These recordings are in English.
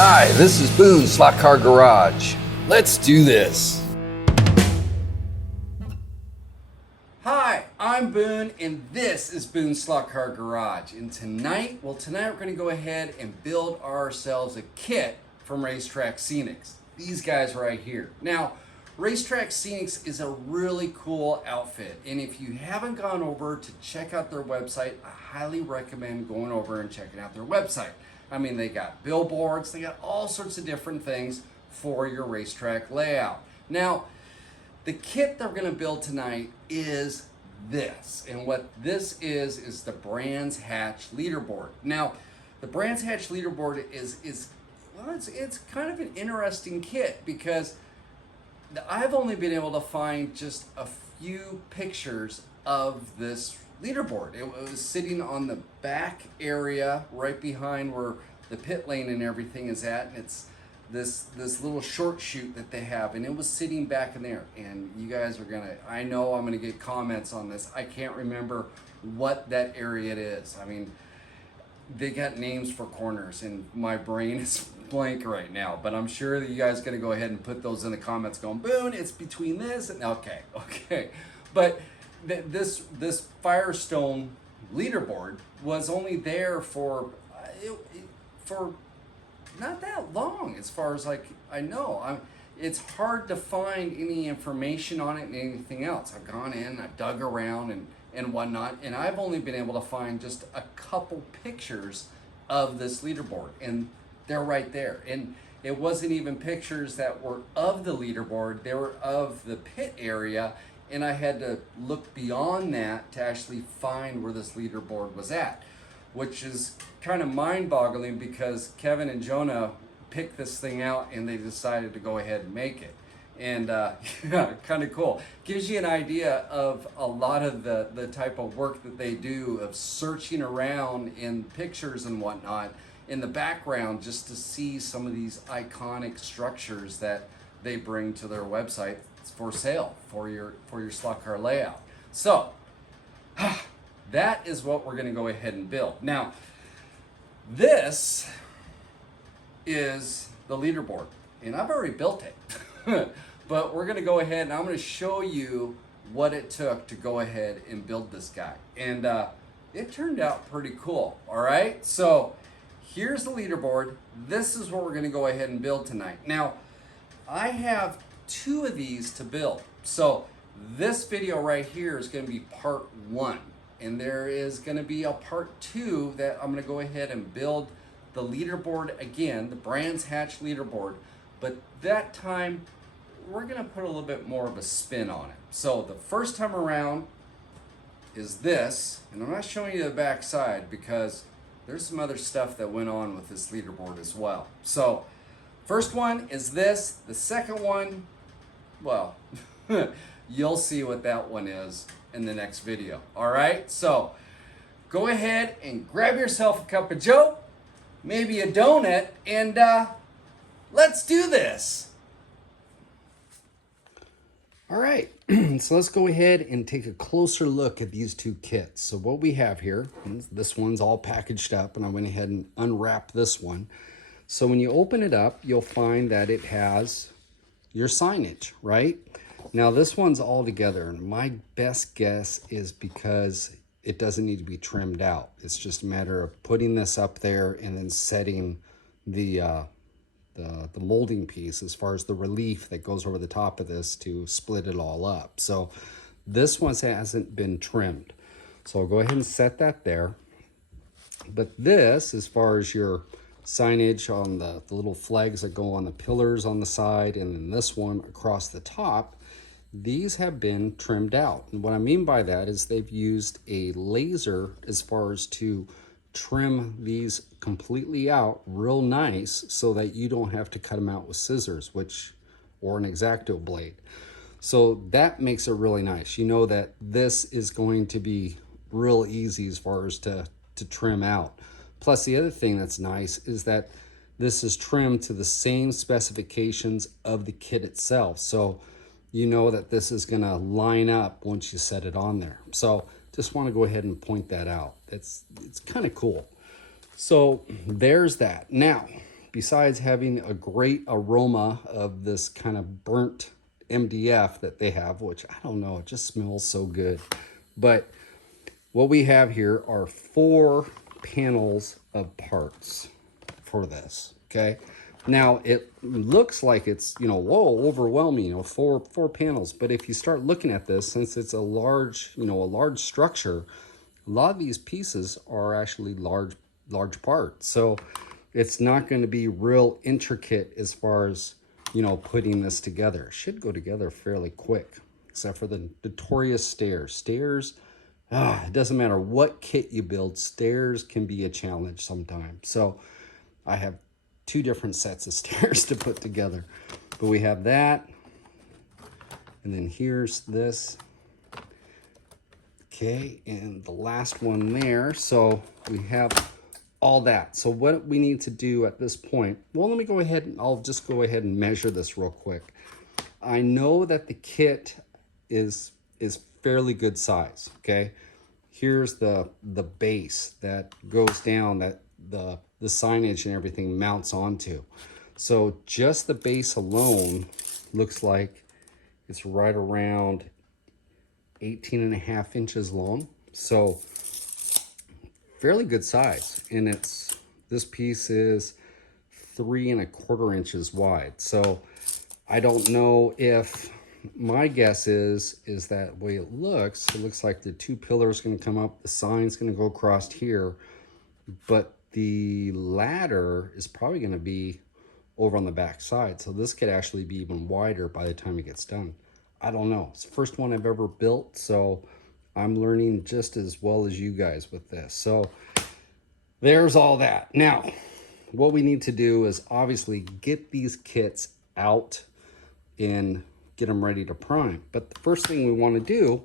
Hi, this is Boone Slot Car Garage. Let's do this. Hi, I'm Boone, and this is Boone Slot Car Garage. And tonight we're going to go ahead and build ourselves a kit from Racetrack Scenics. These guys right here. Now, Racetrack Scenics is a really cool outfit, and if you haven't gone over to check out their website, I highly recommend going over and checking out their website. I mean, they got billboards, they got all sorts of different things for your racetrack layout. Now, the kit that we're going to build tonight is this, and what this is the Brandshatch Leaderboard. Now, the Brandshatch Leaderboard is kind of an interesting kit because I've only been able to find just a few pictures of this leaderboard. It was sitting on the back area right behind where the pit lane and everything is at, and it's this little short chute that they have, and it was sitting back in there. And you guys are I know I'm gonna get comments on this. I can't remember what that area it is. I mean, they got names for corners and my brain is blank right now, but I'm sure that you guys are gonna go ahead and put those in the comments going, Boone, it's between this and okay. But this Firestone leaderboard was only there for not that long, as far as I know. It's hard to find any information on it and anything else. I've gone in, I've dug around and whatnot, and I've only been able to find just a couple pictures of this leaderboard, and they're right there. And it wasn't even pictures that were of the leaderboard, they were of the pit area, and I had to look beyond that to actually find where this leaderboard was at, which is kind of mind-boggling because Kevin and Jonah picked this thing out and they decided to go ahead and make it. And yeah, kind of cool. Gives you an idea of a lot of the type of work that they do of searching around in pictures and whatnot in the background just to see some of these iconic structures that they bring to their website for sale for your slot car layout. So that is what we're going to go ahead and build. Now, this is the leaderboard, and I've already built it. But we're going to go ahead and I'm going to show you what it took to go ahead and build this guy. And it turned out pretty cool. All right, so here's the leaderboard. This is what we're going to go ahead and build tonight. Now, I have 2 of these to build. So this video right here is going to be part 1. And there is going to be a part 2 that I'm going to go ahead and build the leaderboard again, the Brandshatch leaderboard. But that time, we're going to put a little bit more of a spin on it. So the first time around is this, and I'm not showing you the back side because there's some other stuff that went on with this leaderboard as well. So first one is this. The second one, well, you'll see what that one is in the next video. All right, so go ahead and grab yourself a cup of joe, maybe a donut, and let's do this. All right, so let's go ahead and take a closer look at these 2 kits. So what we have here, this one's all packaged up, and I went ahead and unwrapped this one. So when you open it up, you'll find that it has your signage, right? Now this one's all together, and my best guess is because it doesn't need to be trimmed out. It's just a matter of putting this up there and then setting the molding piece as far as the relief that goes over the top of this to split it all up. So this one hasn't been trimmed. So I'll go ahead and set that there. But this, as far as your signage on the little flags that go on the pillars on the side, and then this one across the top, these have been trimmed out. And what I mean by that is they've used a laser as far as to trim these completely out real nice so that you don't have to cut them out with scissors, or an X-Acto blade. So that makes it really nice. You know that this is going to be real easy as far as to trim out. Plus, the other thing that's nice is that this is trimmed to the same specifications of the kit itself. So you know that this is going to line up once you set it on there. So just want to go ahead and point that out. It's kind of cool. So there's that. Now, besides having a great aroma of this kind of burnt MDF that they have, which I don't know, it just smells so good. But what we have here are 4 panels of parts for this, okay? Now it looks like it's, whoa, overwhelming, 4 panels. But if you start looking at this, since it's a large, a large structure, a lot of these pieces are actually large parts. So it's not going to be real intricate as far as, putting this together. It should go together fairly quick, except for the notorious stairs. It doesn't matter what kit you build, stairs can be a challenge sometimes. So I have 2 different sets of stairs to put together. But we have that, and then here's this. Okay, and the last one there. So we have all that. So what we need to do at this point, well, let me go ahead and I'll just go ahead and measure this real quick. I know that the kit is fairly good size, okay? Here's the base that goes down, that the signage and everything mounts onto. So just the base alone looks like it's right around 18.5 inches long. So fairly good size. And this piece is 3¼ inches wide. So I don't know if, my guess is that way it looks like the 2 pillars going to come up, the sign's going to go across here, but the ladder is probably going to be over on the back side. So this could actually be even wider by the time it gets done. I don't know. It's the first one I've ever built, so I'm learning just as well as you guys with this. So there's all that. Now, what we need to do is obviously get these kits out and get them ready to prime. But the first thing we want to do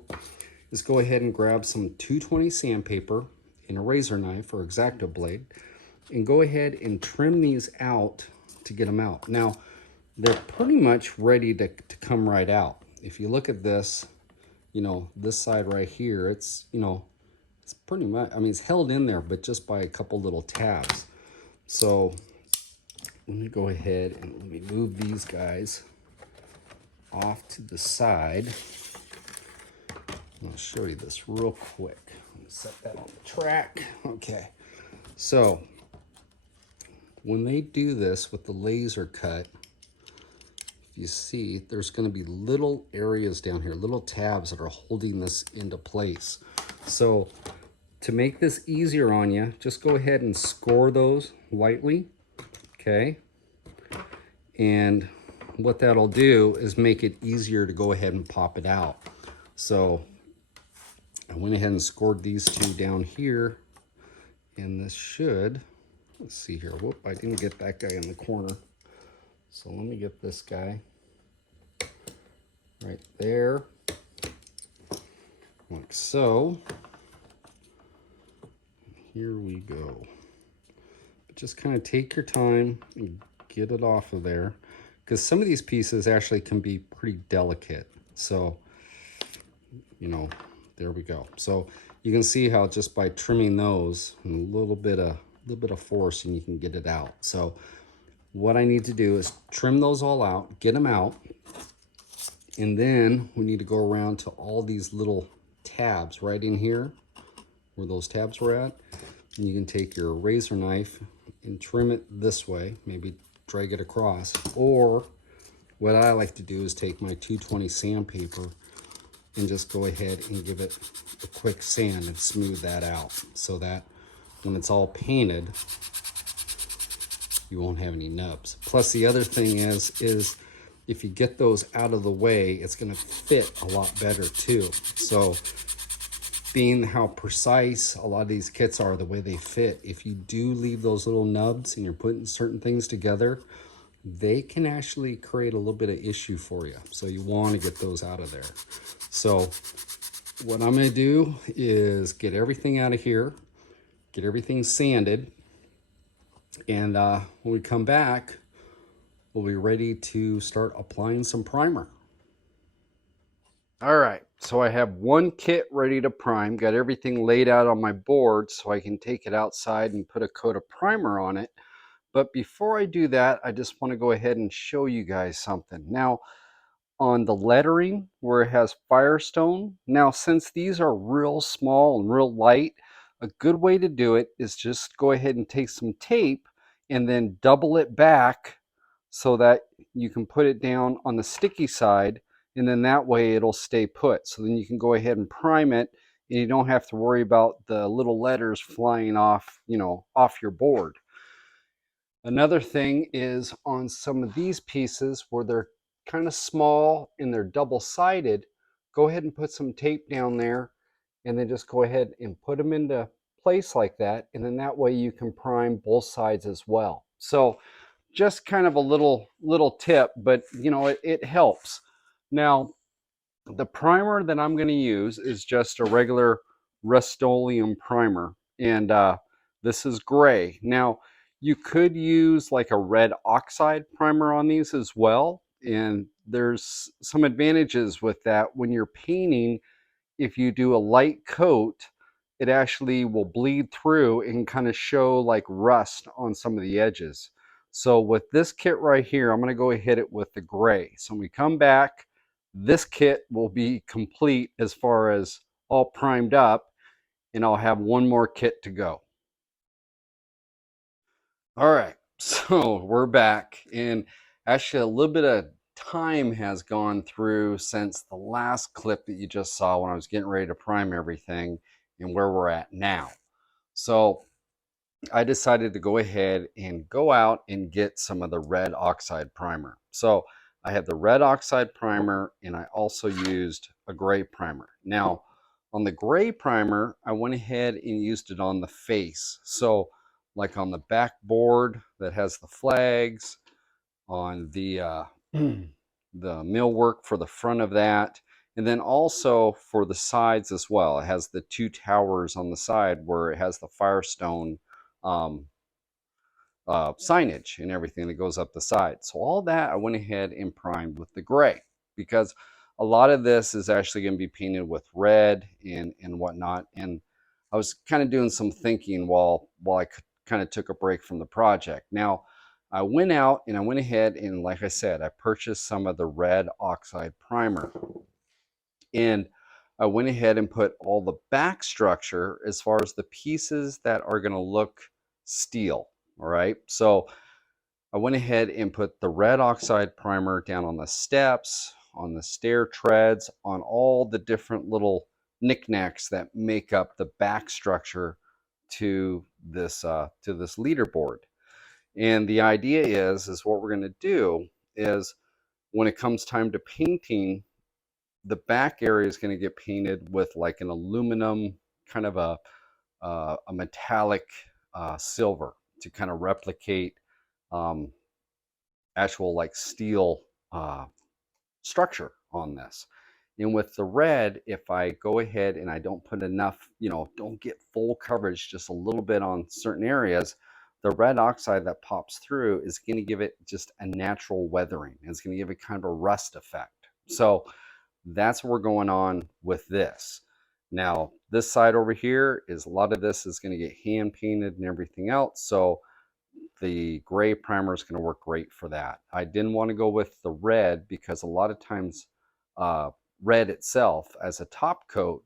is go ahead and grab some 220 sandpaper and a razor knife or X-Acto blade and go ahead and trim these out to get them out. Now, they're pretty much ready to come right out. If you look at this, this side right here, it's, it's pretty much, I mean, it's held in there, but just by a couple little tabs. So let me go ahead and let me move these guys off to the side. I'll show you this real quick. Let me set that on the track. Okay. So when they do this with the laser cut, you see there's going to be little areas down here, little tabs that are holding this into place. So to make this easier on you, just go ahead and score those lightly, okay? And what that'll do is make it easier to go ahead and pop it out. So I went ahead and scored these 2 down here, and this should, let's see here, whoop, I didn't get that guy in the corner. So let me get this guy right there, like so. Here we go. But just kind of take your time and get it off of there, because some of these pieces actually can be pretty delicate. So, there we go. So you can see how just by trimming those and a little bit of force, and you can get it out. So what I need to do is trim those all out, get them out, and then we need to go around to all these little tabs right in here where those tabs were at. And you can take your razor knife and trim it this way, maybe drag it across. Or what I like to do is take my 220 sandpaper and just go ahead and give it a quick sand and smooth that out, so that when it's all painted, you won't have any nubs. Plus the other thing is if you get those out of the way, it's going to fit a lot better too. So being how precise a lot of these kits are, the way they fit, if you do leave those little nubs and you're putting certain things together, they can actually create a little bit of issue for you. So you want to get those out of there. So what I'm going to do is get everything out of here, get everything sanded, and when we come back, we'll be ready to start applying some primer. All right, so I have one kit ready to prime, got everything laid out on my board so I can take it outside and put a coat of primer on it. But before I do that, I just want to go ahead and show you guys something. Now, on the lettering where it has Firestone, now since these are real small and real light, a good way to do it is just go ahead and take some tape and then double it back so that you can put it down on the sticky side, and then that way it'll stay put. So then you can go ahead and prime it, and you don't have to worry about the little letters flying off, off your board. Another thing is on some of these pieces where they're kind of small and they're double-sided, go ahead and put some tape down there and then just go ahead and put them into place like that, and then that way you can prime both sides as well. So just kind of a little tip, but it helps. Now, the primer that I'm going to use is just a regular Rust-Oleum primer, and this is gray. Now, you could use like a red oxide primer on these as well, and there's some advantages with that. When you're painting, if you do a light coat, it actually will bleed through and kind of show like rust on some of the edges. So with this kit right here, I'm going to go hit it with the gray. So when we come back, this kit will be complete as far as all primed up, and I'll have one more kit to go. All right, so we're back, and actually a little bit of time has gone through since the last clip that you just saw when I was getting ready to prime everything and where we're at now. So I decided to go ahead and go out and get some of the red oxide primer. So I have the red oxide primer, and I also used a gray primer. Now, on the gray primer, I went ahead and used it on the face. So like on the backboard that has the flags, on the the millwork for the front of that, and then also for the sides as well. It has the two towers on the side where it has the Firestone um, signage and everything that goes up the side. So all that I went ahead and primed with the gray, because a lot of this is actually going to be painted with red and whatnot. And I was kind of doing some thinking while I kind of took a break from the project. Now, I went out and I went ahead and, like I said, I purchased some of the red oxide primer. And I went ahead and put all the back structure as far as the pieces that are going to look steel. All right. So I went ahead and put the red oxide primer down on the steps, on the stair treads, on all the different little knickknacks that make up the back structure to this leaderboard. And the idea is what we're going to do is, when it comes time to painting, the back area is going to get painted with like an aluminum, kind of a metallic silver, to kind of replicate actual like steel structure on this. And with the red, if I go ahead and I don't put enough, don't get full coverage, just a little bit on certain areas, the red oxide that pops through is going to give it just a natural weathering. It's going to give it kind of a rust effect. So that's what we're going on with this. Now, this side over here is, a lot of this is going to get hand painted and everything else. So the gray primer is going to work great for that. I didn't want to go with the red because a lot of times red itself as a top coat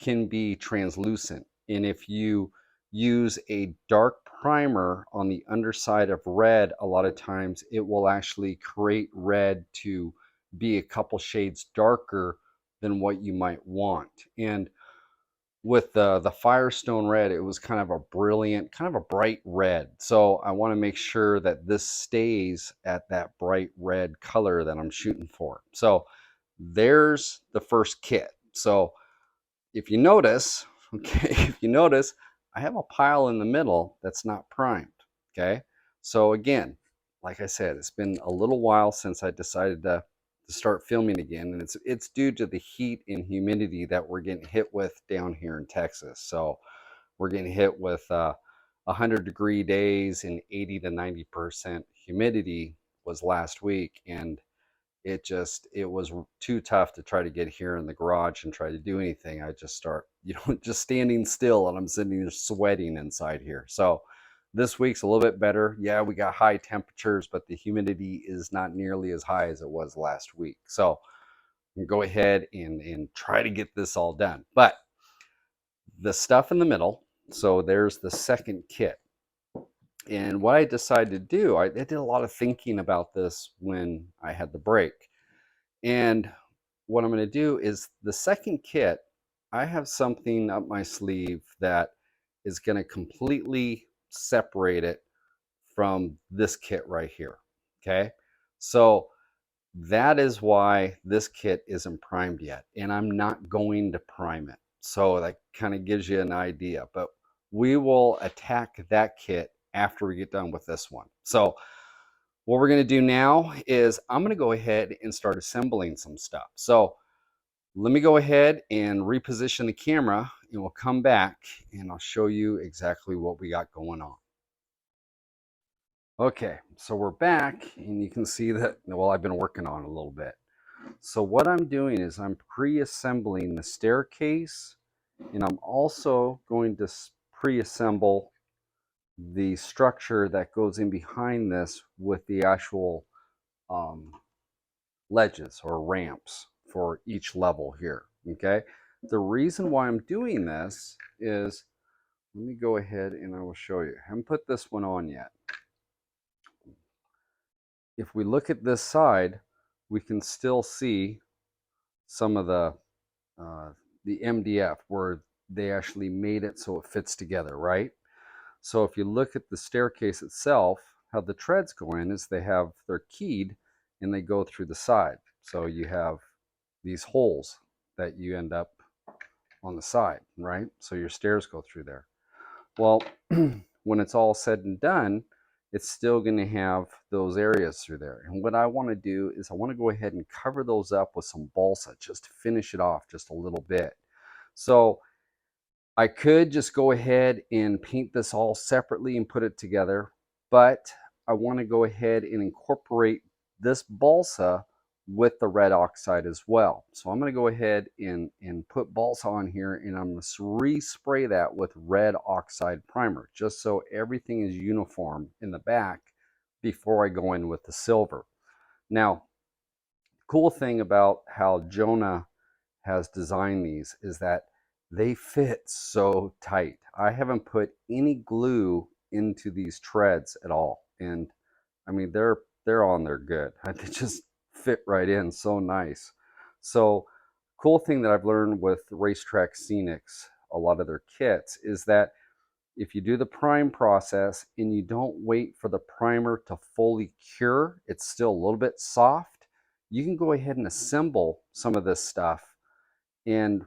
can be translucent. And if you use a dark primer on the underside of red, a lot of times it will actually create red to be a couple shades darker than what you might want. And with the Firestone red, it was kind of a brilliant, kind of a bright red. So I want to make sure that this stays at that bright red color that I'm shooting for. So there's the first kit. So if you notice, I have a pile in the middle that's not primed. Okay. So again, like I said, it's been a little while since I decided to start filming again, and it's due to the heat and humidity that we're getting hit with down here in Texas. So we're getting hit with 100-degree days, and 80 to 90% humidity was last week, and it was too tough to try to get here in the garage and try to do anything. I just start just standing still, and I'm sitting there sweating inside here. So This week's a little bit better. Yeah, we got high temperatures, but the humidity is not nearly as high as it was last week. So go ahead and try to get this all done. But the stuff in the middle, so there's the second kit. And what I decided to do, I did a lot of thinking about this when I had the break. And what I'm going to do is the second kit, I have something up my sleeve that is going to completely separate it from this kit right here. Okay. So that is why this kit isn't primed yet, and I'm not going to prime it. So that kind of gives you an idea, but we will attack that kit after we get done with this one. So what we're going to do now is I'm going to go ahead and start assembling some stuff. So let me go ahead and reposition the camera, and we'll come back and I'll show you exactly what we got going on. Okay, so we're back, and you can see that, well, I've been working on it a little bit. So what I'm doing is I'm pre-assembling the staircase, and I'm also going to pre-assemble the structure that goes in behind this with the actual ledges or ramps for each level here, okay? The reason why I'm doing this is, let me go ahead and I will show you. I haven't put this one on yet. If we look at this side, we can still see some of the MDF where they actually made it so it fits together, right? So if you look at the staircase itself, how the treads go in is they're keyed and they go through the side. So you have these holes that you end up on the side, right? So your stairs go through there. Well, when it's all said and done, it's still going to have those areas through there. And what I want to do is I want to go ahead and cover those up with some balsa just to finish it off just a little bit. So I could just go ahead and paint this all separately and put it together, but I want to go ahead and incorporate this balsa with the red oxide as well. So I'm going to go ahead and put balsa on here, and I'm going to respray that with red oxide primer just so everything is uniform in the back before I go in with the silver. Now, the cool thing about how Jonah has designed these is that they fit so tight. I haven't put any glue into these treads at all, and I mean they're on there good. They just fit right in so nice. So cool thing that I've learned with Racetrack Scenics, a lot of their kits, is that if you do the prime process and you don't wait for the primer to fully cure, it's still a little bit soft, you can go ahead and assemble some of this stuff, and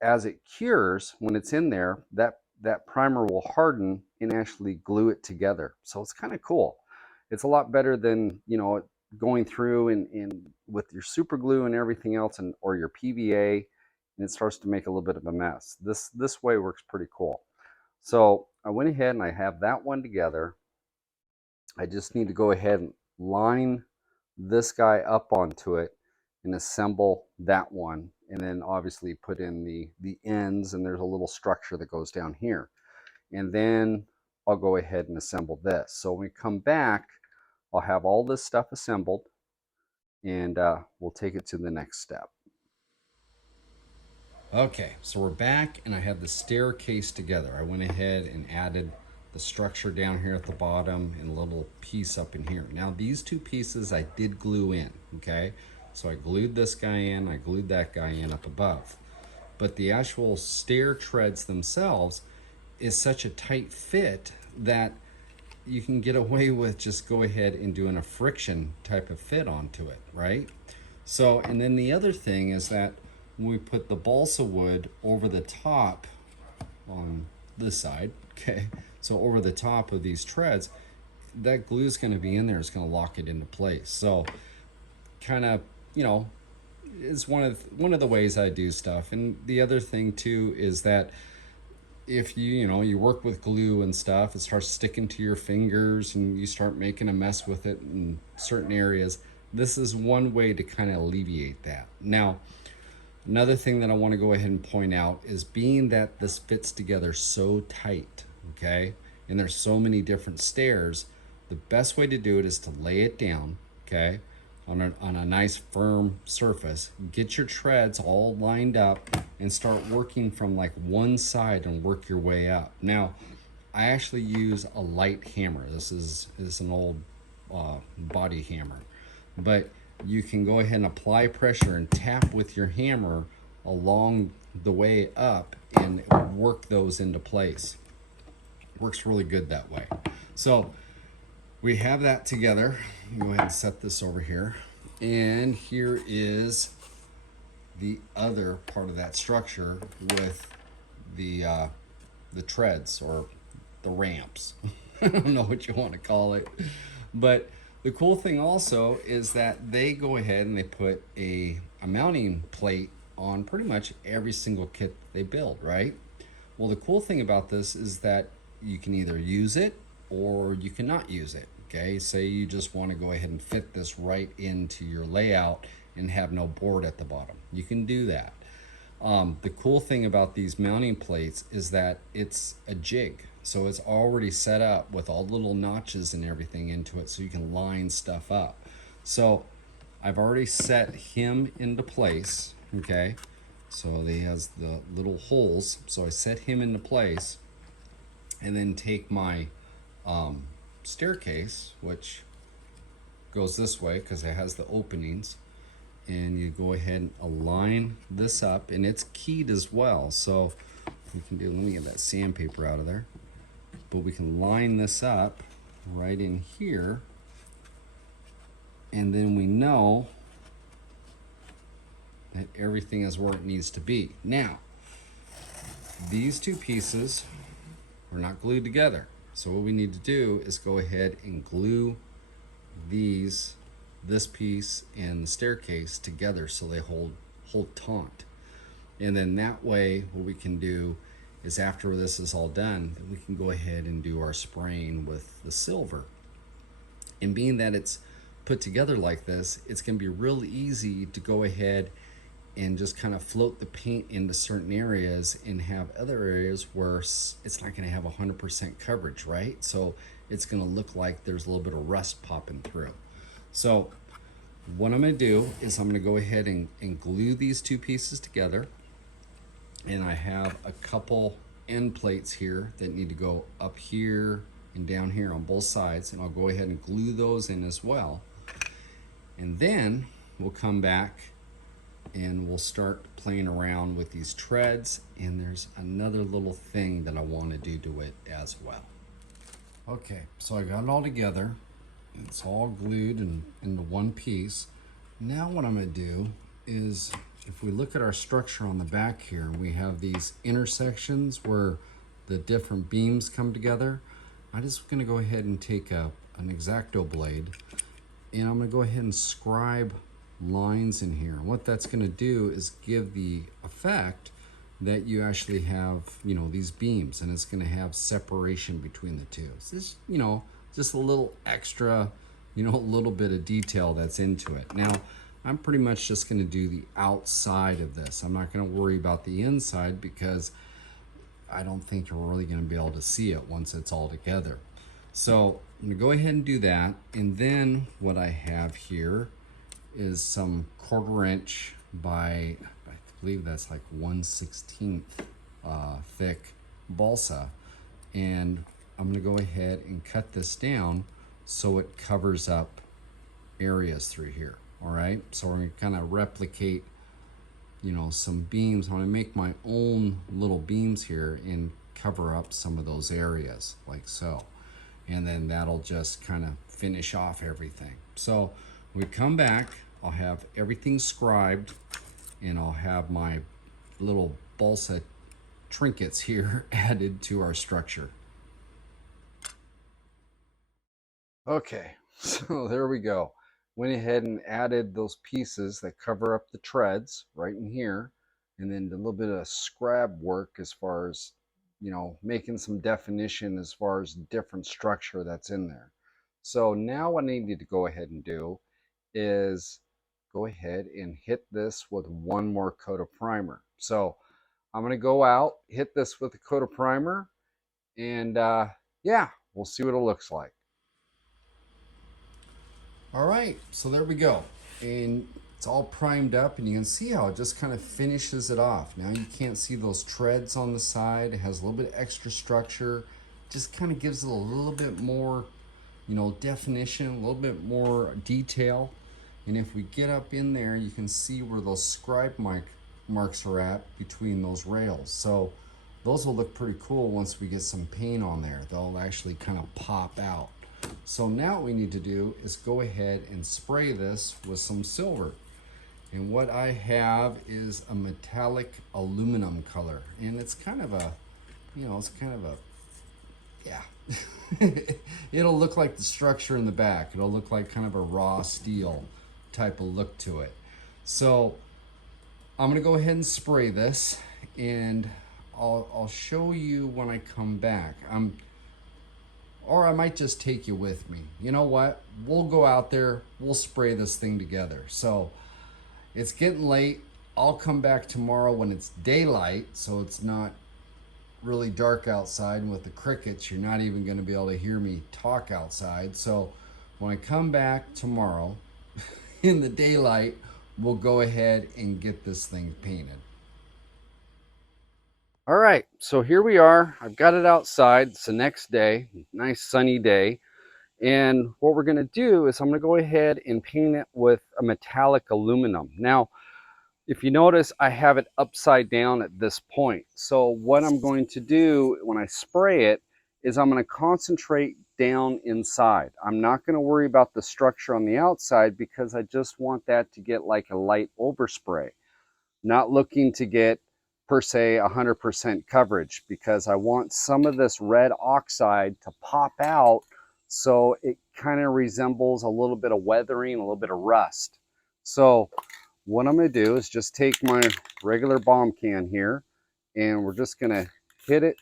as it cures, when it's in there, that primer will harden and actually glue it together. So it's kind of cool. It's a lot better than, going through and with your super glue and everything else, and or your PVA, and it starts to make a little bit of a mess. This way works pretty cool. So I went ahead and I have that one together. I just need to go ahead and line this guy up onto it and assemble that one, and then obviously put in the ends, and there's a little structure that goes down here, and then I'll go ahead and assemble this. So when we come back, I'll have all this stuff assembled, and we'll take it to the next step. Okay, so we're back, and I have the staircase together. I went ahead and added the structure down here at the bottom and a little piece up in here. Now these two pieces I did glue in, okay? So I glued this guy in, I glued that guy in up above. But the actual stair treads themselves is such a tight fit that you can get away with just go ahead and doing a friction type of fit onto it, right? So, and then the other thing is that when we put the balsa wood over the top on this side, okay, so over the top of these treads, that glue is going to be in there. It's going to lock it into place. So kind of, is one of the ways I do stuff. And the other thing too is that if you work with glue and stuff, it starts sticking to your fingers and you start making a mess with it in certain areas. This is one way to kind of alleviate that. Now, another thing that I want to go ahead and point out is being that this fits together so tight, okay? and there's so many different stairs, the best way to do it is to lay it down, okay, on a nice firm surface. Get your treads all lined up and start working from like one side and work your way up. Now, I actually use a light hammer. This is an old body hammer, but you can go ahead and apply pressure and tap with your hammer along the way up and work those into place. Works really good that way. So we have that together. Go ahead and set this over here. And here is the other part of that structure with the treads or the ramps. I don't know what you want to call it. But the cool thing also is that they go ahead and they put a mounting plate on pretty much every single kit they build, right? Well, the cool thing about this is that you can either use it or you cannot use it. Okay, say you just want to go ahead and fit this right into your layout and have no board at the bottom. You can do that. The cool thing about these mounting plates is that it's a jig. So it's already set up with all the little notches and everything into it so you can line stuff up. So I've already set him into place, okay? So he has the little holes. So I set him into place and then take my staircase, which goes this way because it has the openings, and you go ahead and align this up, and it's keyed as well. So we can do, let me get that sandpaper out of there, but we can line this up right in here, and then we know that everything is where it needs to be. Now, these two pieces are not glued together. So what we need to do is go ahead and glue this piece and the staircase together so they hold taut. And then that way what we can do is after this is all done, we can go ahead and do our spraying with the silver. And being that it's put together like this, it's going to be real easy to go ahead and just kind of float the paint into certain areas and have other areas where it's not going to have 100% coverage, right? So it's going to look like there's a little bit of rust popping through. So what I'm going to do is I'm going to go ahead and glue these two pieces together. And I have a couple end plates here that need to go up here and down here on both sides. And I'll go ahead and glue those in as well. And then we'll come back and we'll start playing around with these treads, and there's another little thing that I want to do to it as well. Okay, so I got it all together. It's all glued into one piece. Now what I'm going to do is, if we look at our structure on the back here, we have these intersections where the different beams come together. I'm just going to go ahead and take an X-Acto blade, and I'm going to go ahead and scribe lines in here. And what that's going to do is give the effect that you actually have, these beams, and it's going to have separation between the two. So this, just a little extra, a little bit of detail that's into it. Now, I'm pretty much just going to do the outside of this. I'm not going to worry about the inside because I don't think you're really going to be able to see it once it's all together. So I'm going to go ahead and do that. And then what I have here is some 1/4 inch by, I believe that's like 1/16 thick balsa. And I'm going to go ahead and cut this down so it covers up areas through here. All right, so we're going to kind of replicate, some beams. I'm going to make my own little beams here and cover up some of those areas like so. And then that'll just kind of finish off everything. So when we come back, I'll have everything scribed, and I'll have my little balsa trinkets here added to our structure. Okay, so there we go. Went ahead and added those pieces that cover up the treads right in here, and then a little bit of scrab work as far as, making some definition as far as different structure that's in there. So now what I need to go ahead and do is go ahead and hit this with one more coat of primer. So I'm going to go out, hit this with a coat of primer, and yeah, yeah, we'll see what it looks like. All right, so there we go. And it's all primed up, and you can see how it just kind of finishes it off. Now you can't see those treads on the side. It has a little bit extra structure. Just kind of gives it a little bit more, definition, a little bit more detail. And if we get up in there, you can see where those scribe marks are at between those rails. So those will look pretty cool once we get some paint on there. They'll actually kind of pop out. So now what we need to do is go ahead and spray this with some silver. And what I have is a metallic aluminum color. And it's kind of a, yeah. It'll look like the structure in the back. It'll look like kind of a raw steel type of look to it. So I'm gonna go ahead and spray this, and I'll show you when I come back. Or I might just take you with me. You know what? We'll go out there, we'll spray this thing together. So it's getting late. I'll come back tomorrow when it's daylight, so it's not really dark outside. And with the crickets, you're not even gonna be able to hear me talk outside. So when I come back tomorrow in the daylight, we'll go ahead and get this thing painted. All right, so here we are. I've got it outside. It's the next day, nice sunny day. And what we're gonna do is I'm gonna go ahead and paint it with a metallic aluminum. Now, if you notice, I have it upside down at this point. So what I'm going to do when I spray it is I'm gonna concentrate down inside. I'm not gonna worry about the structure on the outside because I just want that to get like a light overspray. Not looking to get per se 100% coverage because I want some of this red oxide to pop out so it kind of resembles a little bit of weathering, a little bit of rust. So what I'm going to do is just take my regular bomb can here, and we're just going to hit it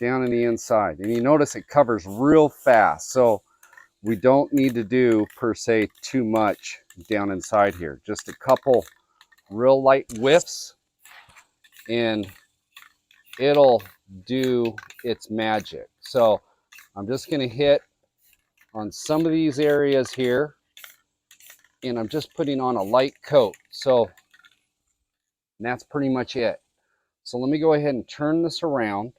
down in the inside. And you notice it covers real fast, so we don't need to do per se too much down inside here. Just a couple real light whiffs and it'll do its magic. So I'm just going to hit on some of these areas here, and I'm just putting on a light coat. So that's pretty much it. So let me go ahead and turn this around,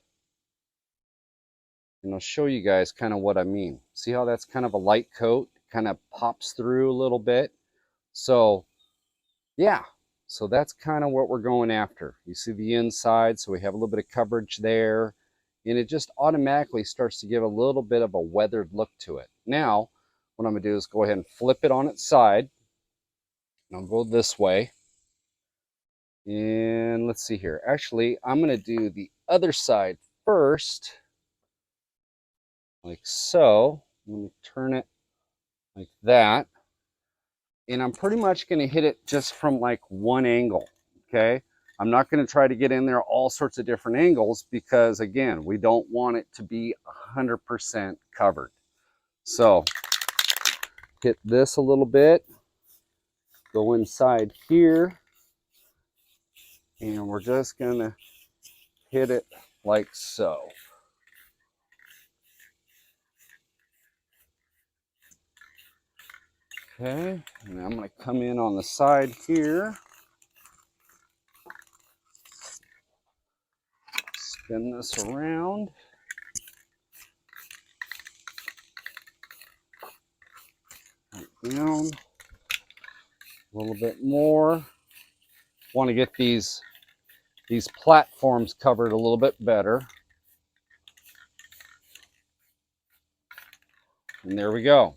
and I'll show you guys kind of what I mean. See how that's kind of a light coat, kind of pops through a little bit. So yeah, so that's kind of what we're going after. You see the inside, so we have a little bit of coverage there, and it just automatically starts to give a little bit of a weathered look to it. Now, what I'm gonna do is go ahead and flip it on its side, and I'll go this way. And let's see here. Actually, I'm gonna do the other side first, like so. Let me turn it like that. And I'm pretty much going to hit it just from like one angle, okay? I'm not going to try to get in there all sorts of different angles because, again, we don't want it to be 100% covered. So hit this a little bit, go inside here, and we're just going to hit it like so. Okay, and I'm going to come in on the side here. Spin this around. Right down. A little bit more. Want to get these platforms covered a little bit better. And there we go.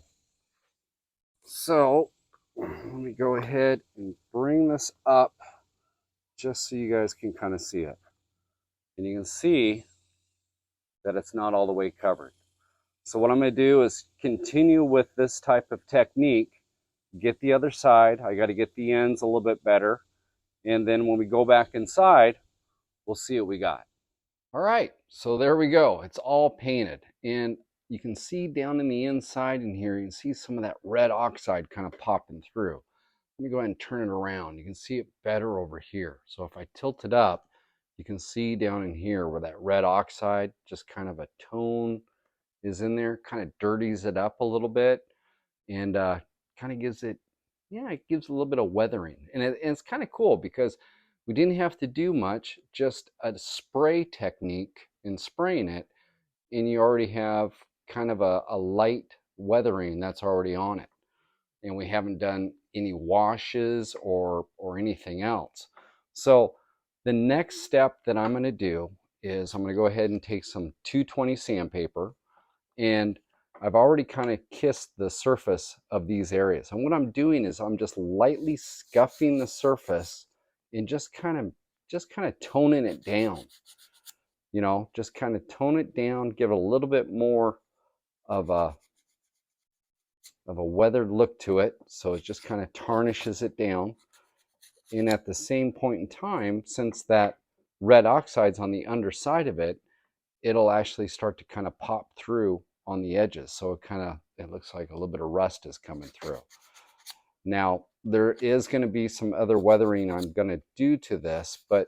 So let me go ahead and bring this up just so you guys can kind of see it. And you can see that it's not all the way covered. So what I'm going to do is continue with this type of technique, get the other side. I got to get the ends a little bit better. And then when we go back inside, we'll see what we got. All right, so there we go. It's all painted. And you can see down in the inside in here, you can see some of that red oxide kind of popping through. Let me go ahead and turn it around. You can see it better over here. So if I tilt it up, you can see down in here where that red oxide, just kind of a tone is in there, kind of dirties it up a little bit, and kind of gives it, yeah, it gives a little bit of weathering. And it's kind of cool because we didn't have to do much, just a spray technique in spraying it, and you already have kind of a light weathering that's already on it. And we haven't done any washes or anything else. So the next step that I'm going to do is I'm going to go ahead and take some 220 sandpaper, and I've already kind of kissed the surface of these areas. And what I'm doing is I'm just lightly scuffing the surface and just kind of toning it down. You know, just kind of tone it down, give it a little bit more of a weathered look to it, so it just kind of tarnishes it down. And at the same point in time, since that red oxide's on the underside of it, it'll actually start to kind of pop through on the edges, so it looks like a little bit of rust is coming through. Now there is going to be some other weathering I'm going to do to this, but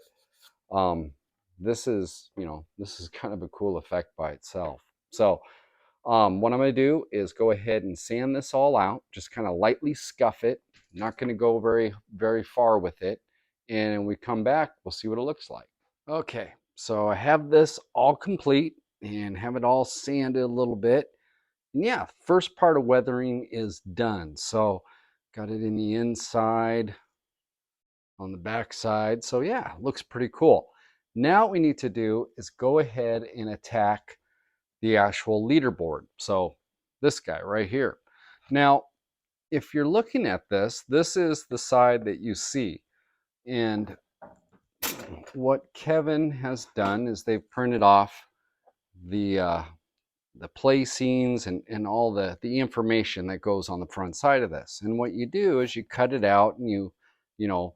this is kind of a cool effect by itself. So what I'm going to do is go ahead and sand this all out, just kind of lightly scuff it. Not going to go very far with it. And when we come back, we'll see what it looks like. Okay, so I have this all complete and have it all sanded a little bit. And yeah, first part of weathering is done. So got it in the inside, on the back side. So yeah, looks pretty cool. Now what we need to do is go ahead and attack the actual leaderboard. So this guy right here. Now, if you're looking at this, this is the side that you see. And what Kevin has done is they've printed off the placings and all the information that goes on the front side of this. And what you do is you cut it out and you know,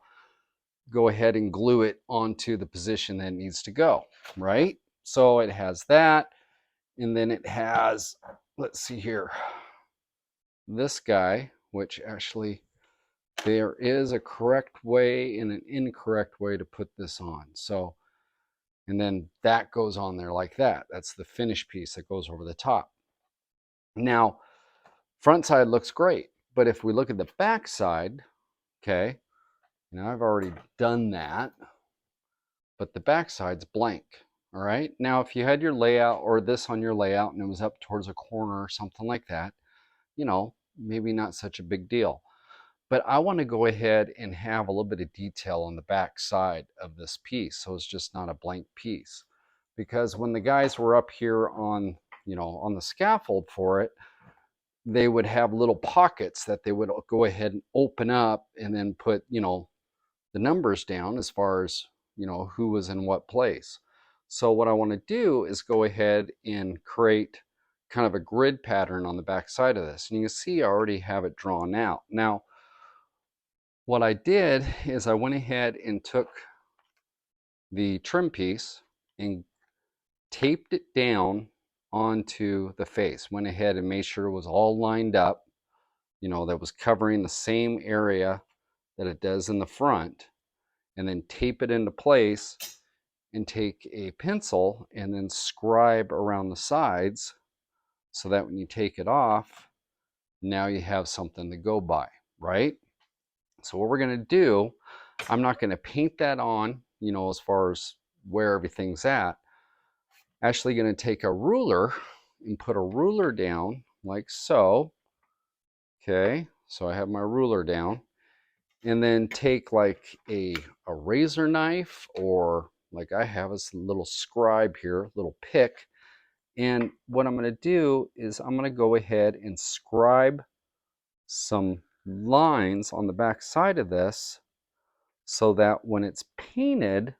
go ahead and glue it onto the position that it needs to go, right? So it has that. And then it has, let's see here, this guy, which actually there is a correct way and an incorrect way to put this on. So, and then that goes on there like that. That's the finished piece that goes over the top. Now, front side looks great, but if we look at the back side, okay, now I've already done that, but the back side's blank. All right. Now, if you had your layout or this on your layout and it was up towards a corner or something like that, you know, maybe not such a big deal. But I want to go ahead and have a little bit of detail on the back side of this piece, so it's just not a blank piece. Because when the guys were up here on, on the scaffold for it, they would have little pockets that they would go ahead and open up and then put, the numbers down as far as, who was in what place. So what I want to do is go ahead and create kind of a grid pattern on the back side of this. And you can see I already have it drawn out. Now, what I did is I went ahead and took the trim piece and taped it down onto the face. Went ahead and made sure it was all lined up, that was covering the same area that it does in the front, and then tape it into place and take a pencil and then scribe around the sides so that when you take it off, now you have something to go by, right? So what we're going to do, I'm not going to paint that on, as far as where everything's at. Actually going to take a ruler and put a ruler down like so. Okay, so I have my ruler down. And then take like a razor knife, or like I have this little scribe here, little pick. And what I'm going to do is I'm going to go ahead and scribe some lines on the back side of this so that when it's painted,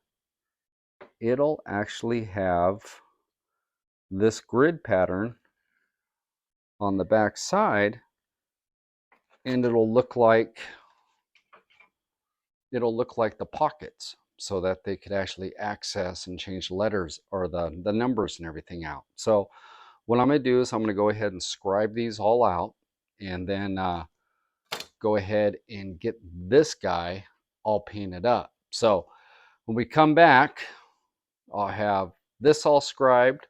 it'll actually have this grid pattern on the back side, and it'll look like the pockets, so that they could actually access and change letters or the numbers and everything out. So what I'm going to do is I'm going to go ahead and scribe these all out, and then go ahead and get this guy all painted up. So when we come back, I'll have this all scribed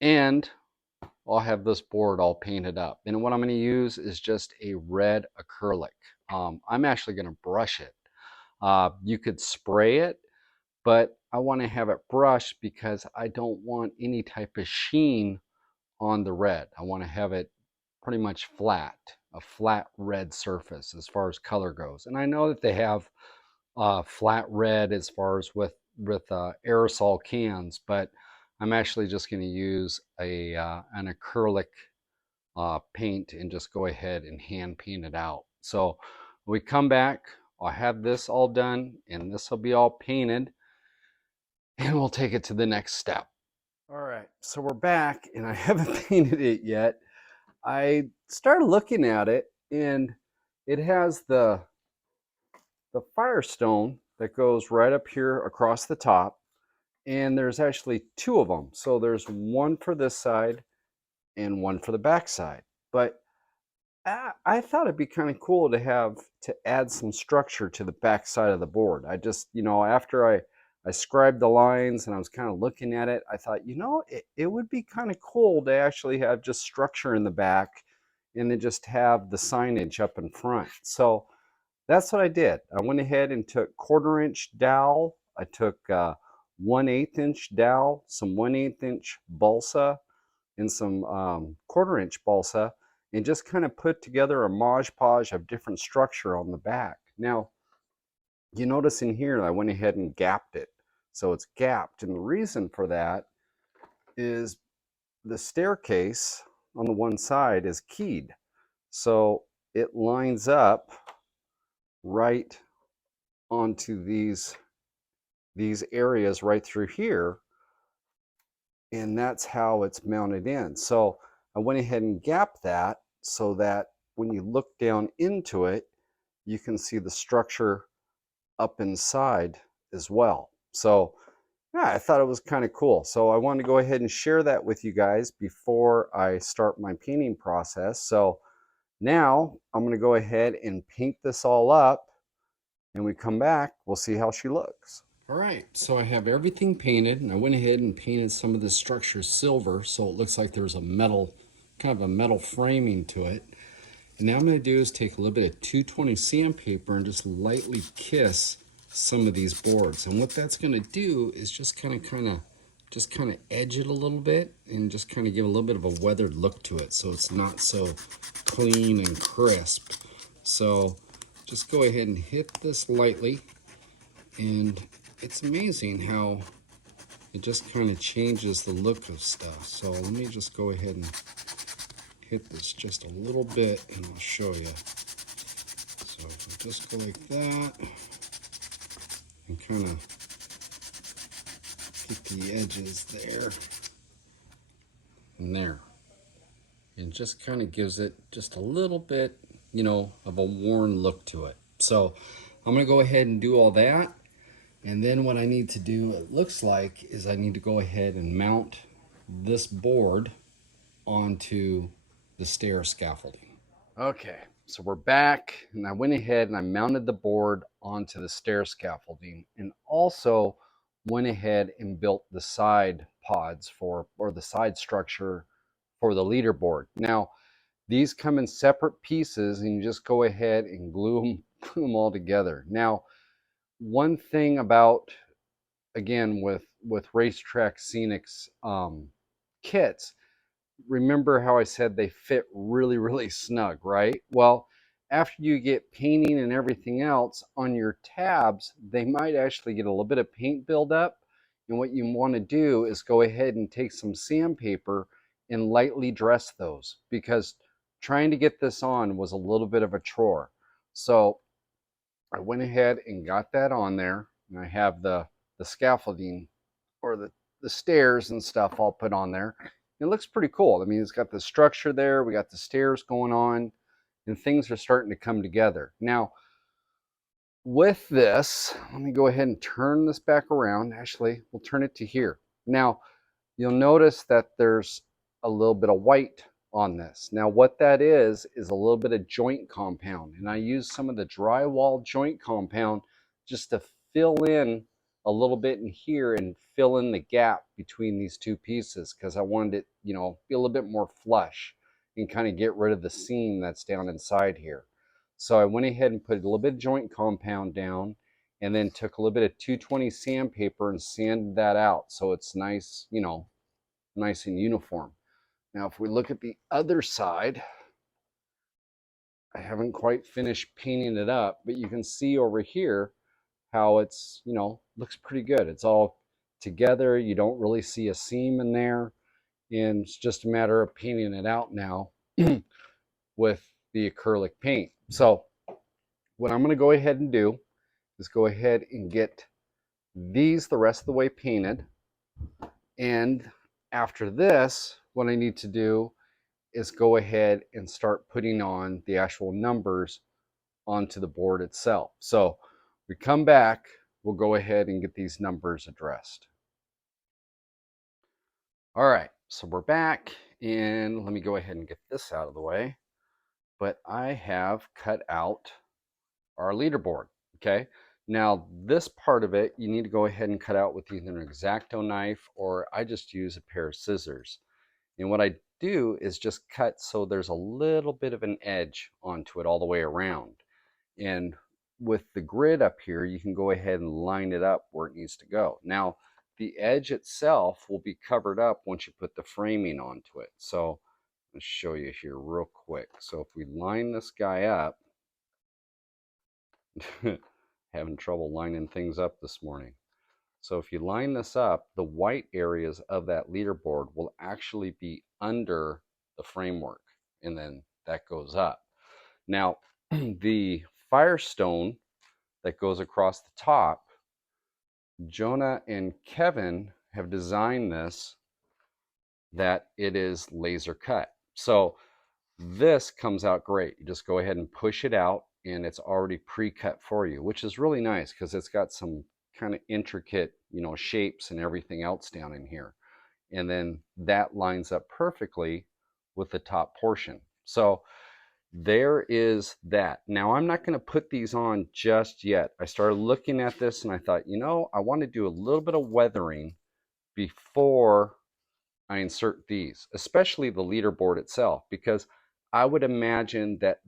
and I'll have this board all painted up. And what I'm going to use is just a red acrylic. I'm actually going to brush it. You could spray it, but I want to have it brushed because I don't want any type of sheen on the red. I want to have it pretty much flat, a flat red surface as far as color goes. And I know that they have flat red as far as with aerosol cans, but I'm actually just going to use an acrylic paint and just go ahead and hand paint it out. So when we come back, I'll have this all done and this will be all painted and we'll take it to the next step. All right, so we're back and I haven't painted it yet. I started looking at it and it has the Firestone that goes right up here across the top, and there's actually two of them. So there's one for this side and one for the back side. But I thought it'd be kind of cool to add some structure to the back side of the board. I just, after I scribed the lines and I was kind of looking at it, I thought, it would be kind of cool to actually have just structure in the back and then just have the signage up in front. So that's what I did. I went ahead and took 1/4 inch dowel. I took 1/8 inch dowel, some 1/8 inch balsa, and some 1/4 inch balsa, and just kind of put together a Mod Podge of different structure on the back. Now, you notice in here, I went ahead and gapped it. So it's gapped. And the reason for that is the staircase on the one side is keyed. So it lines up right onto these areas right through here, and that's how it's mounted in. So I went ahead and gapped that so that when you look down into it, you can see the structure up inside as well. So yeah, I thought it was kind of cool. So I wanted to go ahead and share that with you guys before I start my painting process. So now I'm going to go ahead and paint this all up, and we come back, we'll see how she looks. All right, so I have everything painted, and I went ahead and painted some of the structure silver so it looks like there's a metal, kind of a metal framing to it. And now I'm going to do is take a little bit of 220 sandpaper and just lightly kiss some of these boards. And what that's going to do is just kind of edge it a little bit and just kind of give a little bit of a weathered look to it so it's not so clean and crisp. So just go ahead and hit this lightly, and it's amazing how it just kind of changes the look of stuff. So let me just go ahead and hit this just a little bit and I'll show you. So if I just go like that and kind of get the edges there and there, and just kind of gives it just a little bit, of a worn look to it. So I'm going to go ahead and do all that. And then what I need to do, it looks like, is I need to go ahead and mount this board onto the stair scaffolding. Okay, so we're back, and I went ahead and I mounted the board onto the stair scaffolding, and also went ahead and built the side pods or the side structure for the leaderboard. Now, these come in separate pieces, and you just go ahead and glue them all together. Now, one thing about, again, with Racetrack Scenics kits, remember how I said they fit really, really snug, right? Well, after you get painting and everything else on your tabs, they might actually get a little bit of paint buildup. And what you want to do is go ahead and take some sandpaper and lightly dress those, because trying to get this on was a little bit of a chore. So I went ahead and got that on there, and I have the scaffolding or the stairs and stuff all put on there. It looks pretty cool. I mean, it's got the structure there, we got the stairs going on, and things are starting to come together. Now, with this, let me go ahead and turn this back around. Actually, we'll turn it to here. Now, you'll notice that there's a little bit of white on this. Now, what that is a little bit of joint compound, and I use some of the drywall joint compound just to fill in a little bit in here and fill in the gap between these two pieces because I wanted it, you know, be a little bit more flush and kind of get rid of the seam that's down inside here. So I went ahead and put a little bit of joint compound down and then took a little bit of 220 sandpaper and sanded that out so it's nice, you know, nice and uniform. Now, if we look at the other side, I haven't quite finished painting it up, but you can see over here how it's, you know, looks pretty good. It's all together. You don't really see a seam in there. And it's just a matter of painting it out now with the acrylic paint. So what I'm going to go ahead and do is go ahead and get these the rest of the way painted. And after this, what I need to do is go ahead and start putting on the actual numbers onto the board itself. So we come back, we'll go ahead and get these numbers addressed. All right, so we're back, and let me go ahead and get this out of the way. But I have cut out our leaderboard, okay? Now, this part of it, you need to go ahead and cut out with either an X-Acto knife, or I just use a pair of scissors. And what I do is just cut so there's a little bit of an edge onto it all the way around. And with the grid up here, you can go ahead and line it up where it needs to go. Now, the edge itself will be covered up once you put the framing onto it. So let's show you here real quick. So if we line this guy up, having trouble lining things up this morning. So if you line this up, the white areas of that leaderboard will actually be under the framework, and then that goes up. Now, the Firestone that goes across the top, Jonah and Kevin have designed this that it is laser cut. So this comes out great. You just go ahead and push it out and it's already pre-cut for you, which is really nice because it's got some kind of intricate, you know, shapes and everything else down in here. And then that lines up perfectly with the top portion. So there is that. Now, I'm not going to put these on just yet. I started looking at this and I thought, you know, I want to do a little bit of weathering before I insert these, especially the leaderboard itself, because I would imagine that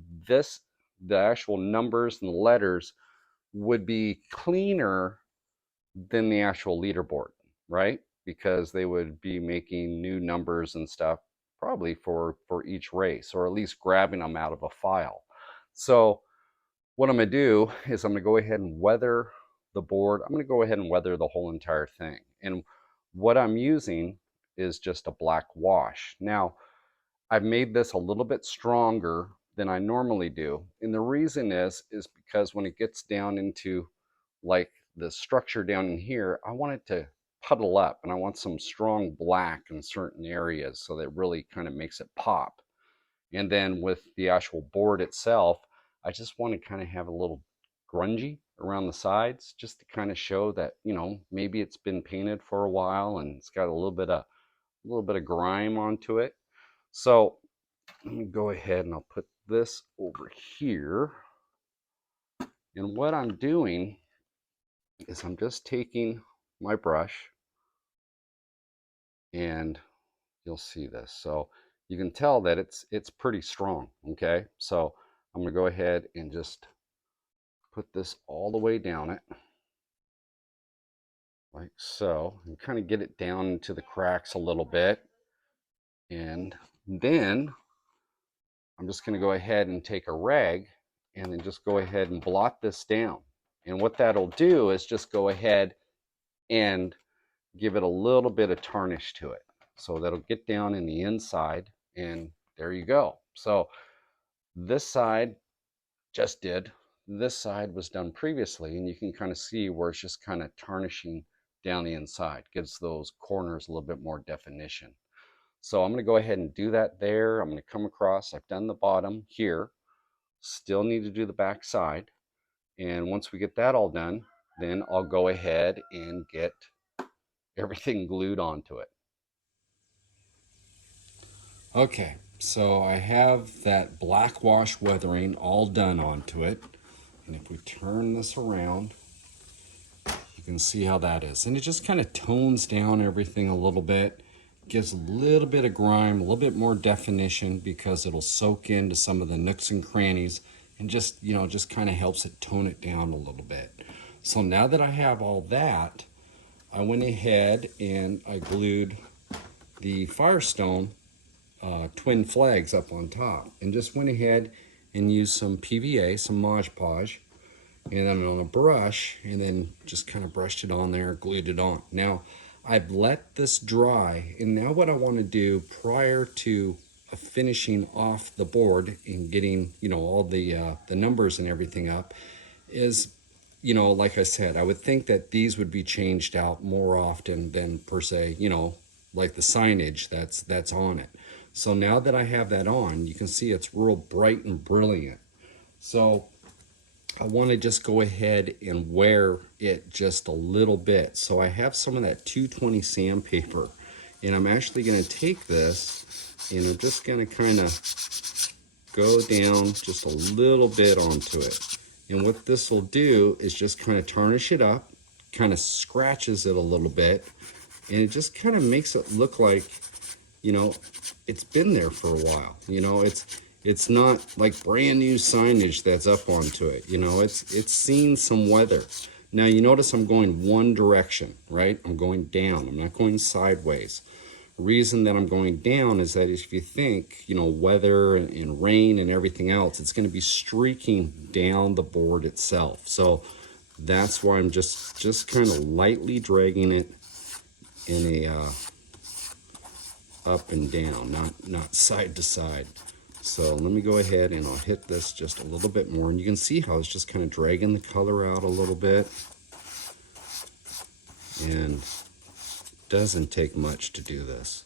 the actual numbers and the letters would be cleaner than the actual leaderboard, right? Because they would be making new numbers and stuff probably for each race, or at least grabbing them out of a file. So what I'm going to do is I'm going to go ahead and weather the board. I'm going to go ahead and weather the whole entire thing. And what I'm using is just a black wash. Now, I've made this a little bit stronger than I normally do. And the reason is because when it gets down into like the structure down in here, I want it to puddle up, and I want some strong black in certain areas so that it really kind of makes it pop. And then with the actual board itself, I just want to kind of have a little grungy around the sides, just to kind of show that, you know, maybe it's been painted for a while and it's got a little bit of grime onto it. So let me go ahead and I'll put this over here. And what I'm doing is I'm just taking my brush, and you'll see this. So you can tell that it's pretty strong, okay? So I'm gonna go ahead and just put this all the way down it, like so, and kind of get it down into the cracks a little bit. And then I'm just gonna go ahead and take a rag and then just go ahead and blot this down. And what that'll do is just go ahead and give it a little bit of tarnish to it. So that'll get down in the inside, and there you go. So this side just did. This side was done previously, and you can kind of see where it's just kind of tarnishing down the inside. Gives those corners a little bit more definition. So I'm going to go ahead and do that there. I'm going to come across. I've done the bottom here. Still need to do the back side. And once we get that all done, then I'll go ahead and get everything glued onto it. Okay, so I have that black wash weathering all done onto it. And if we turn this around, you You can see how that is. And it just kind of tones down everything a little bit. Gives a little bit of grime, a little bit more definition because it'll soak into some of the nooks and crannies and just, you know, just kind of helps it tone it down a little bit. So now that I have all that, I went ahead and I glued the Firestone twin flags up on top and just went ahead and used some PVA, some Mod Podge, and then on a brush, and then just kind of brushed it on there, glued it on. Now, I've let this dry, and now what I want to do prior to finishing off the board and getting, you know, all the numbers and everything up is, you know, like I said, I would think that these would be changed out more often than per se, you know, like the signage that's on it. So now that I have that on, you can see it's real bright and brilliant. So I want to just go ahead and wear it just a little bit. So I have some of that 220 sandpaper, and I'm actually going to take this and I'm just going to kind of go down just a little bit onto it. And what this will do is just kind of tarnish it up, kind of scratches it a little bit, and it just kind of makes it look like, you know, it's been there for a while. You know, it's not like brand new signage that's up onto it. You know, it's seen some weather. Now you notice I'm going one direction, right? I'm going down. I'm not going sideways. The reason that I'm going down is that if you think, you know, weather and rain and everything else, it's going to be streaking down the board itself. So that's why I'm just kind of lightly dragging it in a up and down, not side to side. So let me go ahead and I'll hit this just a little bit more, and you can see how it's just kind of dragging the color out a little bit, and doesn't take much to do this,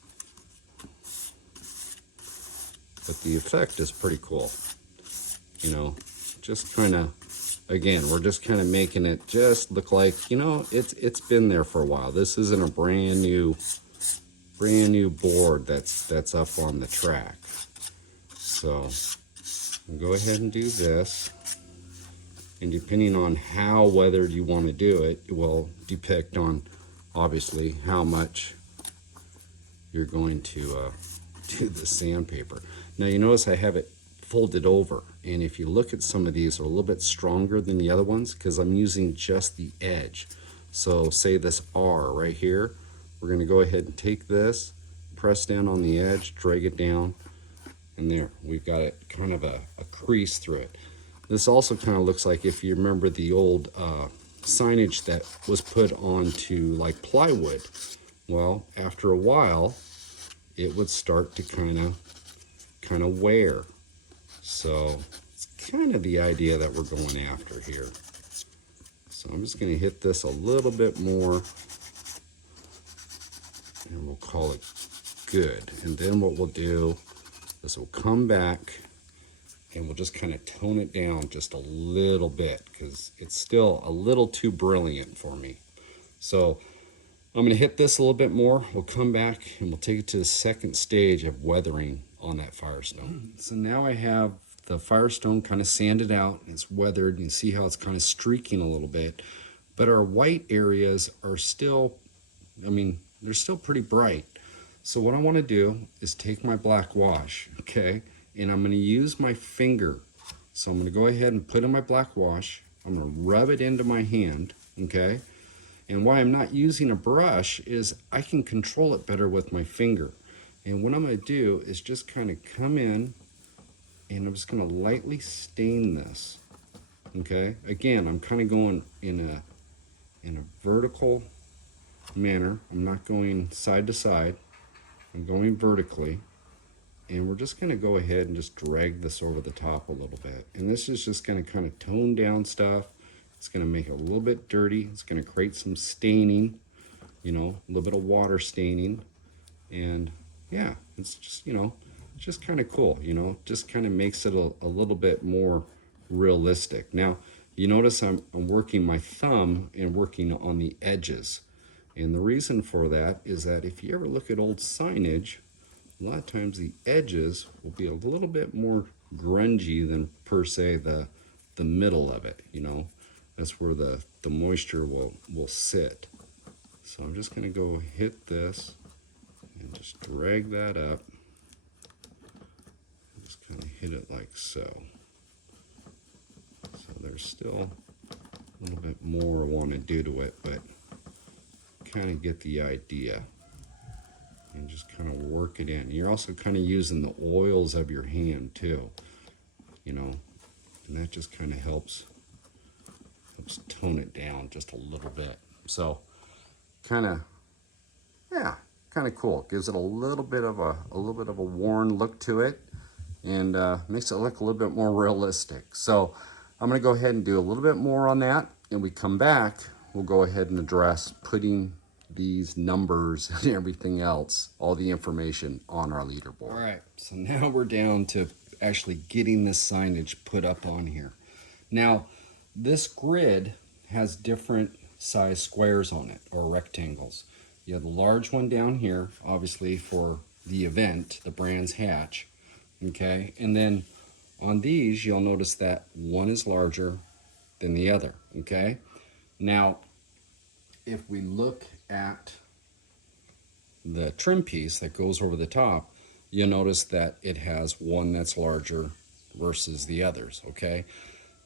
but the effect is pretty cool. You know, just kind of, again, we're just kind of making it just look like, you know, it's been there for a while. This isn't a brand new board that's up on the track. So I'll go ahead and do this, and depending on how weathered you want to do it, it will depict on obviously how much you're going to do the sandpaper. Now you notice I have it folded over, and if you look at some of these, they're a little bit stronger than the other ones because I'm using just the edge. So say this R right here, we're going to go ahead and take this, press down on the edge, drag it down, and there we've got it kind of a crease through it. This also kind of looks like, if you remember the old signage that was put onto like plywood, well, after a while it would start to kind of wear. So it's kind of the idea that we're going after here. So I'm just going to hit this a little bit more, and we'll call it good. And then what we'll do is we'll come back and we'll just kind of tone it down just a little bit because it's still a little too brilliant for me. So I'm going to hit this a little bit more. We'll come back and we'll take it to the second stage of weathering on that Firestone. So now I have the Firestone kind of sanded out. It's weathered, and you see how it's kind of streaking a little bit. But our white areas are still, I mean, they're still pretty bright. So what I want to do is take my black wash, okay, and I'm going to use my finger. So I'm going to go ahead and put in my black wash. I'm going to rub it into my hand, okay? And why I'm not using a brush is I can control it better with my finger. And what I'm going to do is just kind of come in, and I'm just going to lightly stain this, okay? Again, I'm kind of going in a vertical manner. I'm not going side to side. I'm going vertically, and we're just going to go ahead and just drag this over the top a little bit. And this is just going to kind of tone down stuff. It's going to make it a little bit dirty. It's going to create some staining, you know, a little bit of water staining. And yeah, it's just, you know, it's just kind of cool, you know, just kind of makes it a little bit more realistic. Now, you notice I'm working my thumb and working on the edges. And the reason for that is that if you ever look at old signage, a lot of times the edges will be a little bit more grungy than per se the middle of it, you know. That's where the moisture will sit. So I'm just gonna go hit this and just drag that up. Just kind of hit it like so. So there's still a little bit more I want to do to it, but kind of get the idea. And just kind of work it in. You're also kind of using the oils of your hand too, you know, and that just kind of helps tone it down just a little bit. So kind of, yeah, kind of cool. Gives it a little bit of a worn look to it, and makes it look a little bit more realistic. So I'm going to go ahead and do a little bit more on that, and we come back, we'll go ahead and address putting these numbers and everything else, all the information on our leaderboard. All right, so now we're down to actually getting this signage put up on here. Now, this grid has different size squares on it, or rectangles. You have the large one down here, obviously for the event, the Brands Hatch, okay? And then on these, you'll notice that one is larger than the other, okay? Now, if we look at the trim piece that goes over the top, you'll notice that it has one that's larger versus the others, okay?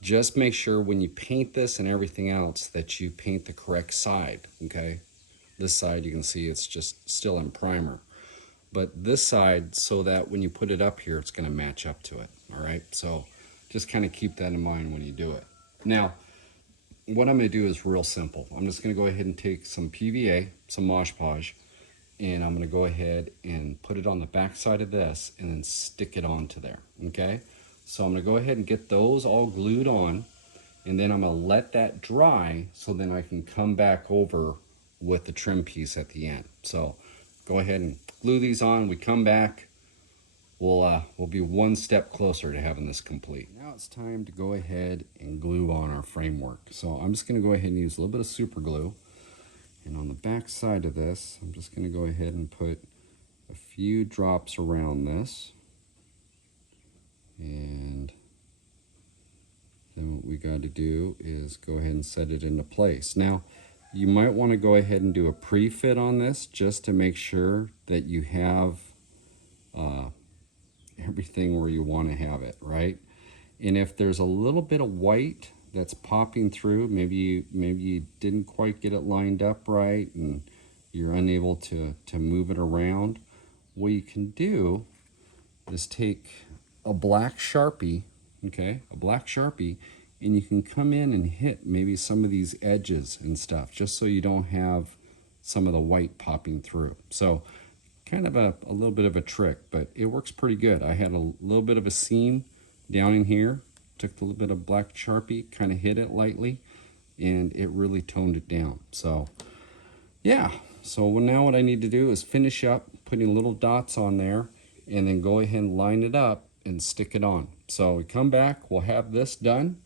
Just make sure when you paint this and everything else that you paint the correct side, okay? This side, you can see it's just still in primer. But this side, so that when you put it up here, it's gonna match up to it, all right? So just kind of keep that in mind when you do it. Now, what I'm gonna do is real simple. I'm just gonna go ahead and take some PVA, some Mosh Podge, and I'm gonna go ahead and put it on the back side of this and then stick it onto there, okay? So I'm gonna go ahead and get those all glued on, and then I'm gonna let that dry so then I can come back over with the trim piece at the end. So go ahead and glue these on. We come back, we'll be one step closer to having this complete. Now it's time to go ahead and glue on our framework. So I'm just gonna go ahead and use a little bit of super glue. And on the back side of this, I'm just gonna go ahead and put a few drops around this. And then what we got to do is go ahead and set it into place. Now, you might want to go ahead and do a pre-fit on this just to make sure that you have everything where you want to have it, right? And if there's a little bit of white that's popping through, maybe you didn't quite get it lined up right and you're unable to move it around, what you can do is take a black Sharpie, okay, a black Sharpie, and you can come in and hit maybe some of these edges and stuff, just so you don't have some of the white popping through. So kind of a little bit of a trick, but it works pretty good. I had a little bit of a seam down in here, took a little bit of black Sharpie, kind of hit it lightly, and it really toned it down. So yeah, so now what I need to do is finish up putting little dots on there, and then go ahead and line it up and stick it on. So we come back, we'll have this done.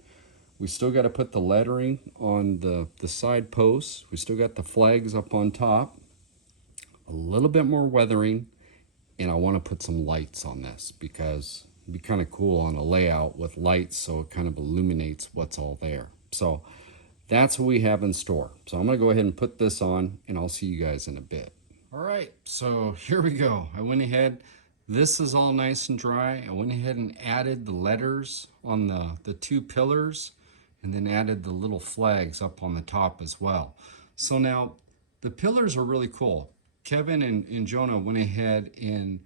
We still got to put the lettering on the side posts. We still got the flags up on top. A little bit more weathering, and I want to put some lights on this because it'd be kind of cool on a layout with lights, so it kind of illuminates what's all there. So that's what we have in store. So I'm gonna go ahead and put this on, and I'll see you guys in a bit. All right, so here we go. I went ahead, this is all nice and dry. I went ahead and added the letters on the two pillars, and then added the little flags up on the top as well. So now the pillars are really cool. Kevin and Jonah went ahead and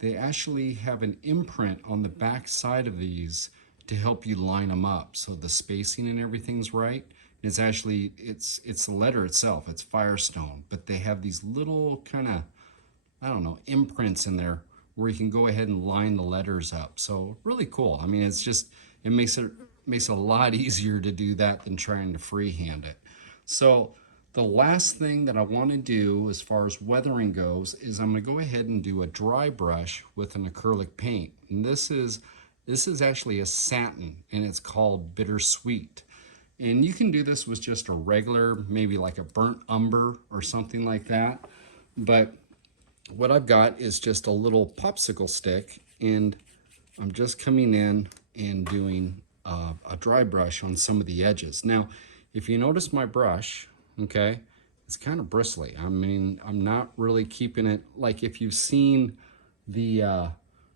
they actually have an imprint on the back side of these to help you line them up so the spacing and everything's right. It's actually, it's the letter itself, it's Firestone, but they have these little kind of, I don't know, imprints in there where you can go ahead and line the letters up. So really cool. I mean, it's just, it makes it a lot easier to do that than trying to freehand it. So the last thing that I want to do as far as weathering goes is I'm going to go ahead and do a dry brush with an acrylic paint. And this is actually a satin, and it's called Bittersweet. And you can do this with just a regular, maybe like a burnt umber or something like that. But what I've got is just a little popsicle stick, and I'm just coming in and doing a dry brush on some of the edges. Now, if you notice my brush, okay, it's kind of bristly. I mean, I'm not really keeping it, like if you've seen the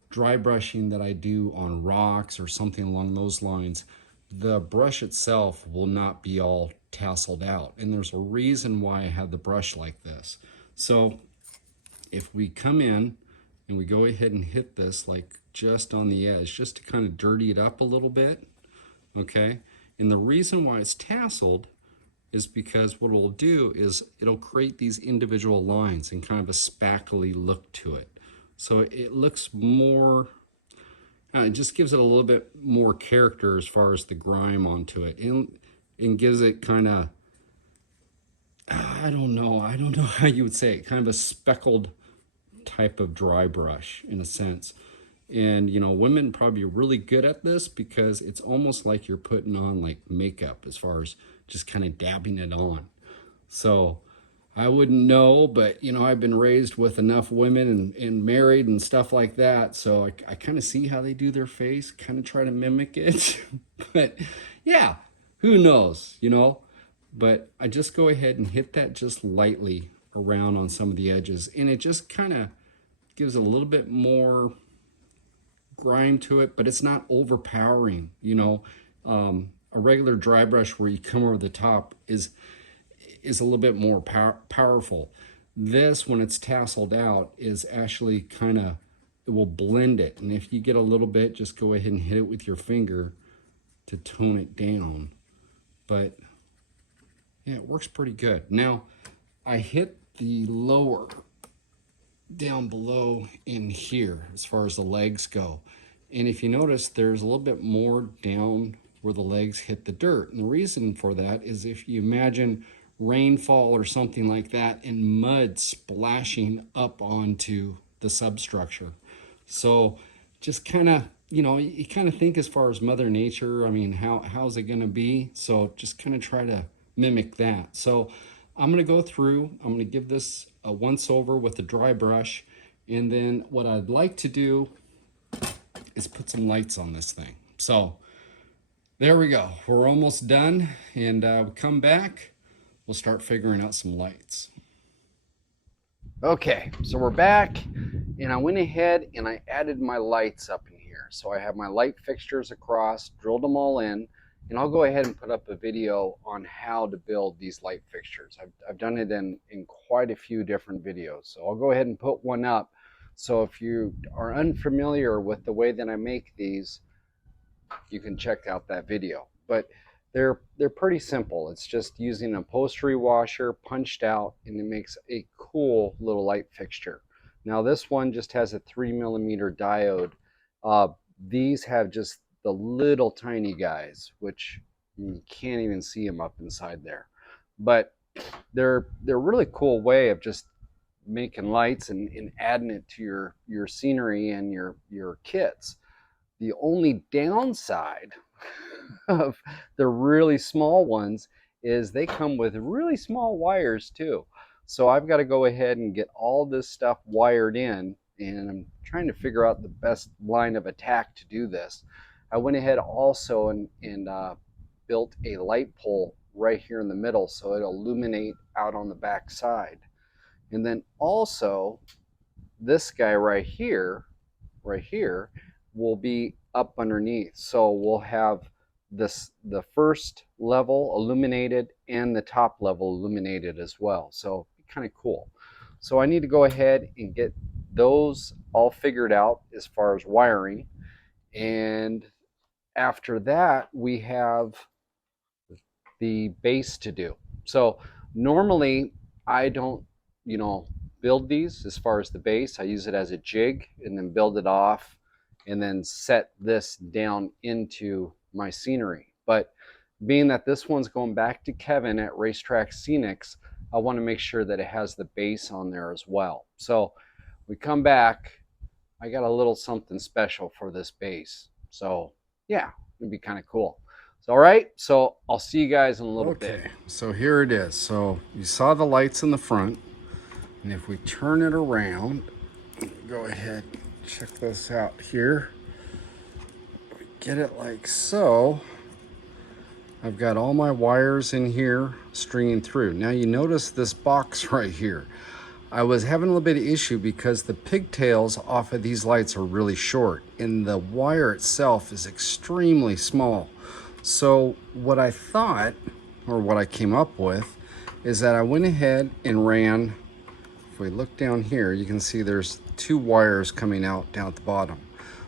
dry brushing that I do on rocks or something along those lines, the brush itself will not be all tasseled out. And there's a reason why I have the brush like this. So if we come in and we go ahead and hit this like just on the edge, just to kind of dirty it up a little bit, okay? And the reason why it's tasseled is because what it'll do is it'll create these individual lines and kind of a spackly look to it. So it looks more, it just gives it a little bit more character as far as the grime onto it, and gives it kind of, I don't know how you would say it, kind of a speckled type of dry brush in a sense. And you know, women probably are really good at this because it's almost like you're putting on like makeup as far as just kind of dabbing it on. So I wouldn't know, but you know, I've been raised with enough women and married and stuff like that, so I kind of see how they do their face, kind of try to mimic it. But yeah, who knows, you know? But I just go ahead and hit that just lightly around on some of the edges, and it just kind of gives a little bit more grime to it, but it's not overpowering, you know. A regular dry brush where you come over the top is a little bit more powerful. This, when it's tasseled out, is actually kind of, it will blend it. And if you get a little bit, just go ahead and hit it with your finger to tone it down. But yeah, it works pretty good. Now, I hit the lower down below in here as far as the legs go. And if you notice, there's a little bit more down where the legs hit the dirt. And the reason for that is if you imagine rainfall or something like that and mud splashing up onto the substructure. So just kind of, you know, you kind of think as far as Mother Nature, I mean, how's it going to be? So just kind of try to mimic that. So I'm going to go through, I'm going to give this a once over with a dry brush. And then what I'd like to do is put some lights on this thing. So there we go. We're almost done. And we'll come back. We'll start figuring out some lights. Okay, so we're back, and I went ahead and I added my lights up in here. So I have my light fixtures across, drilled them all in, and I'll go ahead and put up a video on how to build these light fixtures. I've done it in quite a few different videos. So I'll go ahead and put one up. So if you are unfamiliar with the way that I make these, you can check out that video. But they're pretty simple. It's just using an upholstery washer punched out, and it makes a cool little light fixture. Now this one just has a 3mm diode. These have just the little tiny guys, which you can't even see them up inside there. But they're a really cool way of just making lights and adding it to your scenery and your kits. The only downside of the really small ones is they come with really small wires too. So I've got to go ahead and get all this stuff wired in, and I'm trying to figure out the best line of attack to do this. I went ahead also and built a light pole right here in the middle so it'll illuminate out on the back side. And then also this guy right here will be up underneath. So we'll have the first level illuminated and the top level illuminated as well. So kind of cool. So I need to go ahead and get those all figured out as far as wiring. And after that, we have the base to do. So normally I don't, you know, build these as far as the base. I use it as a jig and then build it off and then set this down into my scenery. But being that this one's going back to Kevin at Racetrack Scenics, I want to make sure that it has the base on there as well. So we come back, I got a little something special for this base. So yeah, it'd be kind of cool. So all right, so I'll see you guys in a little bit. Okay, so here it is. So you saw the lights in the front, and if we turn it around, go ahead, check this out here. We get it like so. I've got all my wires in here stringing through. Now you notice this box right here. I was having a little bit of issue because the pigtails off of these lights are really short and the wire itself is extremely small. So what I thought, or what I came up with, is that I went ahead and ran, if we look down here, you can see there's two wires coming out down at the bottom.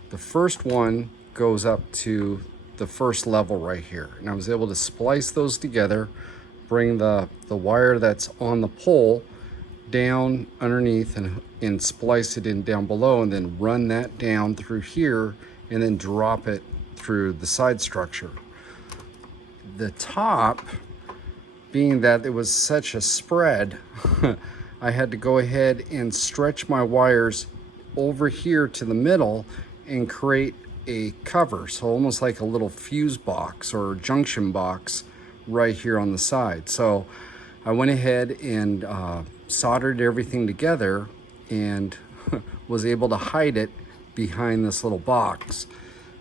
The first one goes up to the first level right here. And I was able to splice those together, bring the wire that's on the pole down underneath and splice it in down below, and then run that down through here and then drop it through the side structure. The top, being that it was such a spread, I had to go ahead and stretch my wires over here to the middle and create a cover, so almost like a little fuse box or junction box right here on the side. So I went ahead and soldered everything together and was able to hide it behind this little box.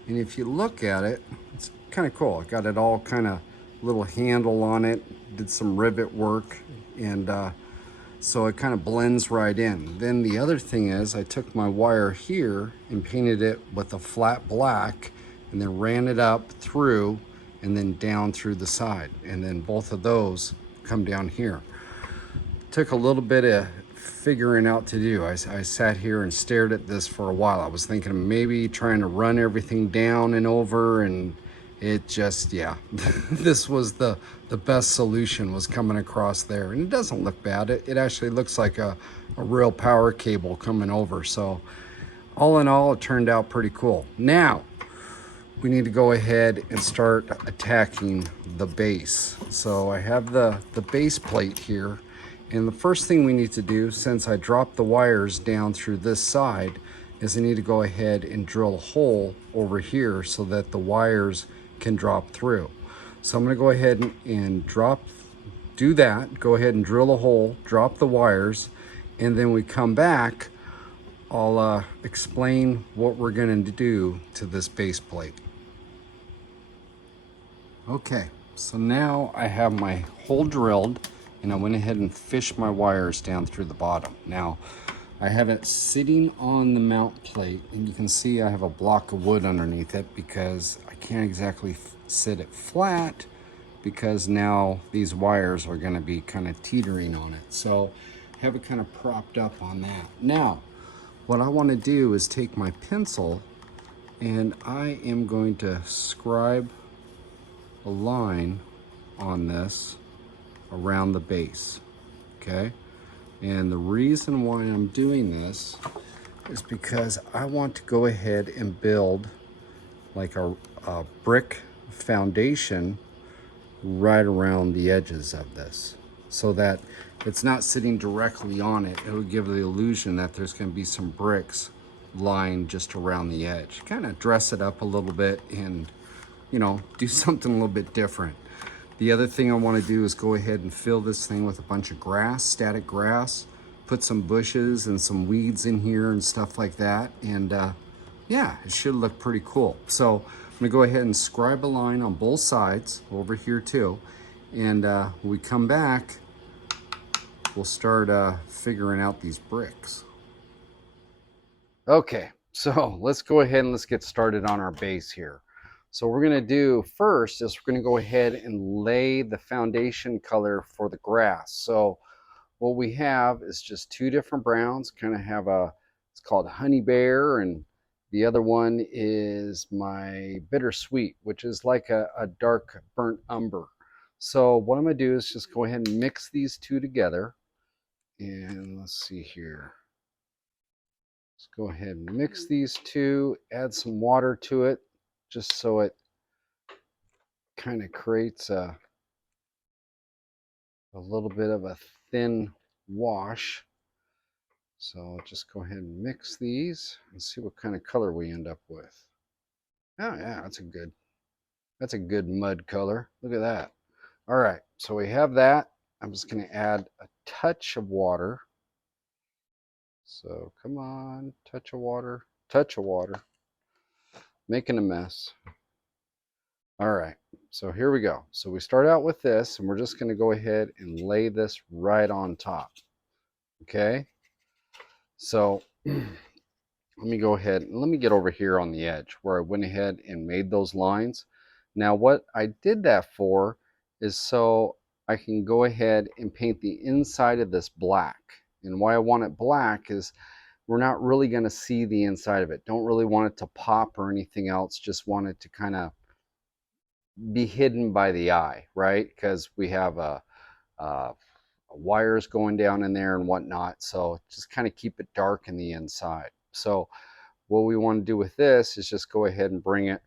And if you look at it, it's kind of cool. I got it all kind of little handle on it, did some rivet work, and so it kind of blends right in. Then the other thing is I took my wire here and painted it with a flat black and then ran it up through and then down through the side. And then both of those come down here. Took a little bit of figuring out to do. I sat here and stared at this for a while. I was thinking of maybe trying to run everything down and over, and it just, yeah, this was the best solution was coming across there. And it doesn't look bad. It actually looks like a real power cable coming over. So all in all, it turned out pretty cool. Now, we need to go ahead and start attacking the base. So I have the base plate here. And the first thing we need to do, since I dropped the wires down through this side, is I need to go ahead and drill a hole over here so that the wires can drop through. So I'm gonna go ahead and do that, go ahead and drill a hole, drop the wires, and then we come back, I'll explain what we're gonna do to this base plate. Okay, so now I have my hole drilled and I went ahead and fished my wires down through the bottom. Now, I have it sitting on the mount plate and you can see I have a block of wood underneath it because I can't exactly sit it flat because now these wires are gonna be kind of teetering on it. So I have it kind of propped up on that. Now, what I wanna do is take my pencil and I am going to scribe a line on this around the base, okay? And the reason why I'm doing this is because I want to go ahead and build like a brick foundation right around the edges of this so that it's not sitting directly on it. It would give the illusion that there's going to be some bricks lying just around the edge. Kind of dress it up a little bit and, you know, do something a little bit different. The other thing I want to do is go ahead and fill this thing with a bunch of grass, static grass, put some bushes and some weeds in here and stuff like that. And yeah, it should look pretty cool. So I'm gonna go ahead and scribe a line on both sides over here too. And when we come back, we'll start figuring out these bricks. Okay, so let's go ahead and let's get started on our base here. So what we're gonna do first is we're gonna go ahead and lay the foundation color for the grass. So what we have is just two different browns, kind of have it's called Honey Bear, and the other one is my Bittersweet, which is like a dark burnt umber. So what I'm gonna do is just go ahead and mix these two together. And let's see here. Let's go ahead and mix these two, add some water to it, just so it kind of creates a little bit of a thin wash. So just go ahead and mix these and see what kind of color we end up with. Oh yeah, that's a good mud color. Look at that. All right, so we have that. I'm just gonna add a touch of water. So come on, touch of water, making a mess. All right, so here we go. So we start out with this, and we're just going to go ahead and lay this right on top. Okay, so let me go ahead and let me get over here on the edge where I went ahead and made those lines. Now what I did that for is so I can go ahead and paint the inside of this black. And why I want it black is we're not really going to see the inside of it. Don't really want it to pop or anything else. Just want it to kind of be hidden by the eye, right? Because we have wires going down in there and whatnot. So just kind of keep it dark in the inside. So what we want to do with this is just go ahead and bring it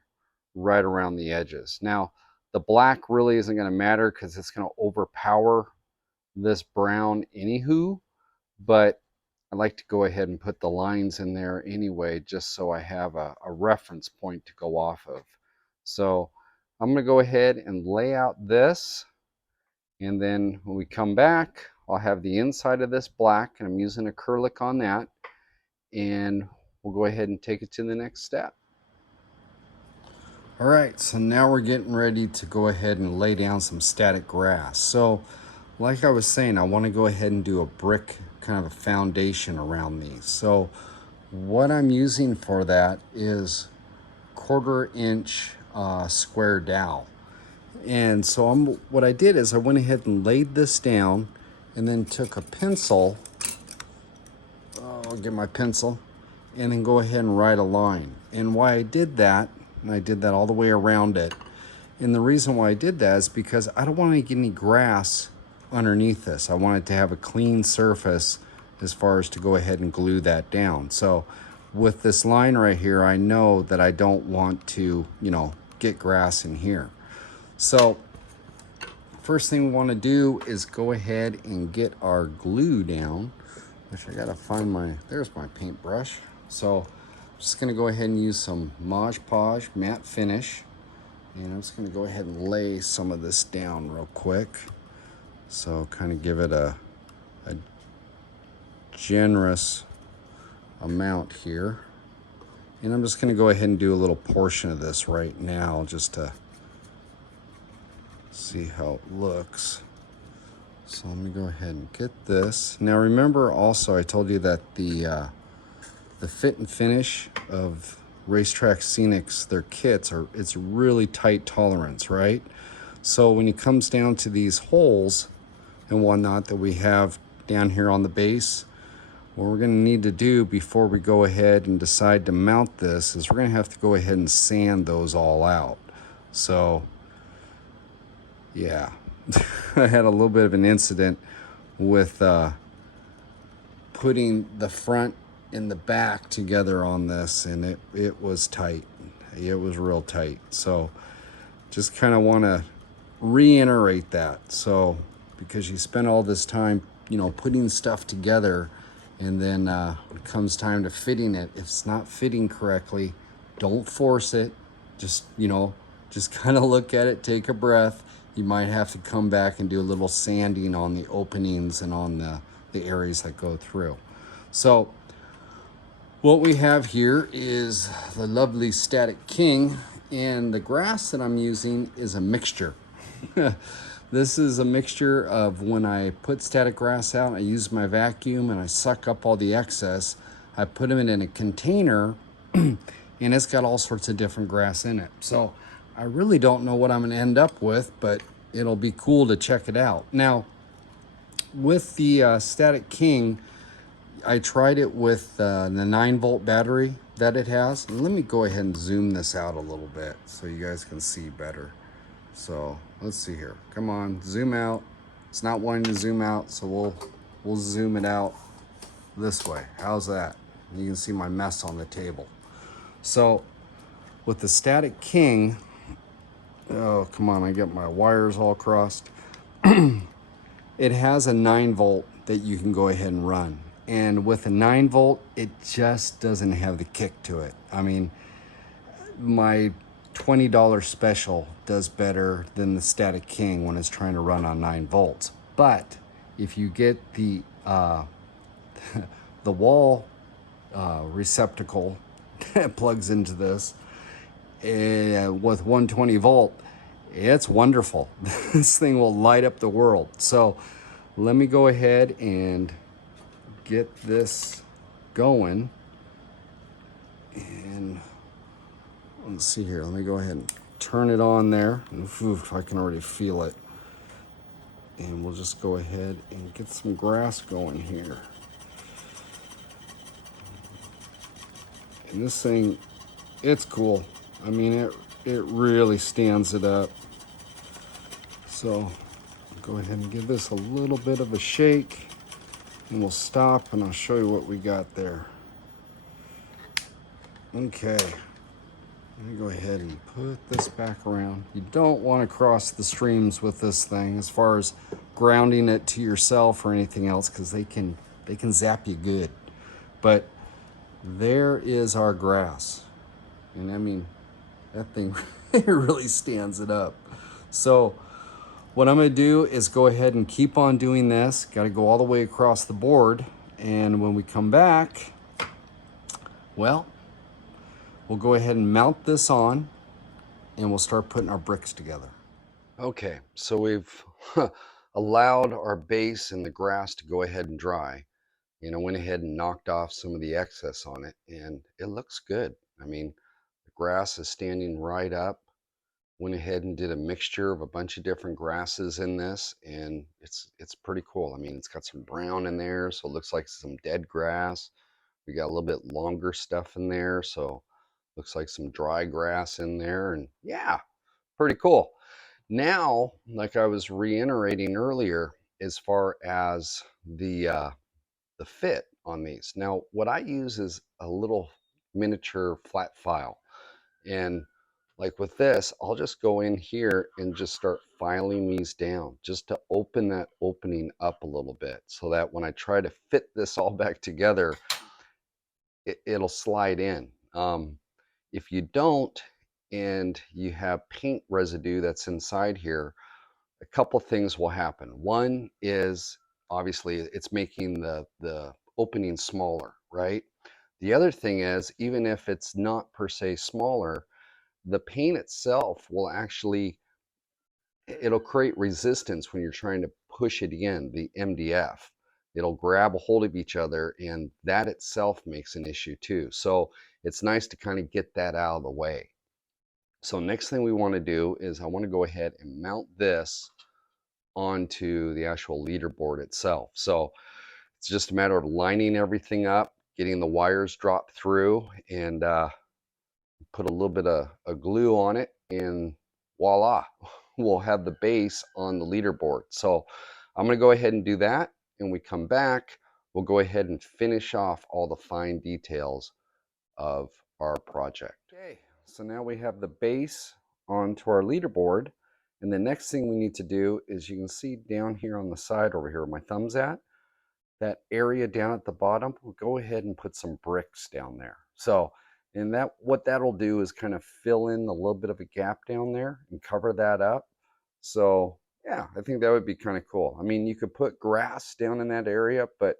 right around the edges. Now, the black really isn't going to matter because it's going to overpower this brown anywho, but I like to go ahead and put the lines in there anyway, just so I have a reference point to go off of. So I'm going to go ahead and lay out this, and then when we come back, I'll have the inside of this black, and I'm using acrylic on that, and we'll go ahead and take it to the next step. All right, so now we're getting ready to go ahead and lay down some static grass. So like I was saying, I want to go ahead and do a brick kind of a foundation around these. So what I'm using for that is 1/4 inch square dowel. And so what I did is I went ahead and laid this down and then took a pencil, I'll get my pencil, and then go ahead and write a line. And why I did that, and I did that all the way around it, and the reason why I did that is because I don't want to get any grass underneath this. I want it to have a clean surface as far as to go ahead and glue that down. So with this line right here, I know that I don't want to, get grass in here. So first thing we want to do is go ahead and get our glue down, which I gotta find there's my paintbrush. So I'm just gonna go ahead and use some Mod Podge matte finish. And I'm just going to go ahead and lay some of this down real quick. So kind of give it a generous amount here. And I'm just going to go ahead and do a little portion of this right now just to see how it looks. So let me go ahead and get this. Now remember also I told you that the fit and finish of Racetrack Scenics, their kits it's really tight tolerance, right? So when it comes down to these holes and whatnot that we have down here on the base, what we're going to need to do before we go ahead and decide to mount this is we're going to have to go ahead and sand those all out. So yeah, I had a little bit of an incident with putting the front in the back together on this, and it was tight. It was real tight. So just kind of want to reiterate that. So because you spend all this time putting stuff together, and then when it comes time to fitting it, if it's not fitting correctly, don't force it. Just kind of look at it, take a breath. You might have to come back and do a little sanding on the openings and on the areas that go through. So what we have here is the lovely Static King, and the grass that I'm using is a mixture. This is a mixture of when I put static grass out, I use my vacuum and I suck up all the excess. I put them in a container and it's got all sorts of different grass in it. So I really don't know what I'm gonna end up with, but it'll be cool to check it out. Now, with the Static King, I tried it with the 9-volt battery that it has. And let me go ahead and zoom this out a little bit so you guys can see better. So let's see here. Come on, zoom out. It's not wanting to zoom out, so we'll zoom it out this way. How's that? You can see my mess on the table. So with the Static King, oh, come on, I get my wires all crossed. It has a 9-volt that you can go ahead and run. And with a 9-volt, it just doesn't have the kick to it. I mean, my $20 special does better than the Static King when it's trying to run on 9 volts. But if you get the the wall receptacle that plugs into this with 120 volt, It's wonderful. This thing will light up the world. So let me go ahead and get this going. And let's see here. Let me go ahead and turn it on there. Oof, I can already feel it. And we'll just go ahead and get some grass going here. And this thing, it's cool. I mean, it really stands it up. So go ahead and give this a little bit of a shake, and we'll stop and I'll show you what we got there. Okay, let me go ahead and put this back around. You don't want to cross the streams with this thing as far as grounding it to yourself or anything else, because they can zap you good. But there is our grass. And I mean, that thing really stands it up. So what I'm going to do is go ahead and keep on doing this. Got to go all the way across the board. And when we come back, well, we'll go ahead and mount this on and we'll start putting our bricks together. Okay, so we've allowed our base and the grass to go ahead and dry. I went ahead and knocked off some of the excess on it, and it looks good. I mean, the grass is standing right up. Went ahead and did a mixture of a bunch of different grasses in this, and it's pretty cool. I mean, it's got some brown in there, so it looks like some dead grass. We got a little bit longer stuff in there, so looks like some dry grass in there, and yeah, pretty cool. Now, like I was reiterating earlier, as far as the fit on these. Now, what I use is a little miniature flat file. And like with this, I'll just go in here and just start filing these down just to open that opening up a little bit so that when I try to fit this all back together, it'll slide in. If you don't, and you have paint residue that's inside here, a couple things will happen. One is obviously it's making the opening smaller, right? The other thing is, even if it's not per se smaller, the paint itself will actually, it'll create resistance when you're trying to push it in, the MDF. It'll grab a hold of each other, and that itself makes an issue too. So it's nice to kind of get that out of the way. So next thing we want to do is I want to go ahead and mount this onto the actual leaderboard itself. So it's just a matter of lining everything up, getting the wires dropped through, and put a little bit of glue on it, and voila, we'll have the base on the leaderboard. So I'm going to go ahead and do that, and we come back, we'll go ahead and finish off all the fine details of our project. Okay, so now we have the base onto our leaderboard, and the next thing we need to do is, you can see down here on the side over here where my thumb's at, that area down at the bottom, we'll go ahead and put some bricks down there. So, and that, what that'll do is kind of fill in a little bit of a gap down there and cover that up. So yeah, I think that would be kind of cool. I mean, you could put grass down in that area, but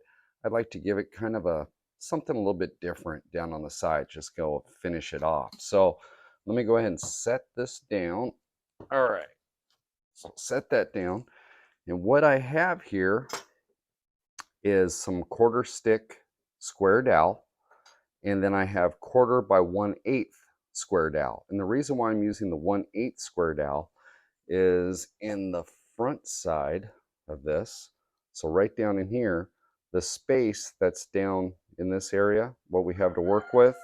I'd like to give it kind of a something a little bit different down on the side, just go finish it off. So let me go ahead and set this down. All right, so set that down. And what I have here is some quarter stick square dowel, and then I have 1/4 by 1/8 square dowel. And the reason why I'm using the 1/8 square dowel is in the front side of this. So right down in here, the space that's down in this area, what we have to work with,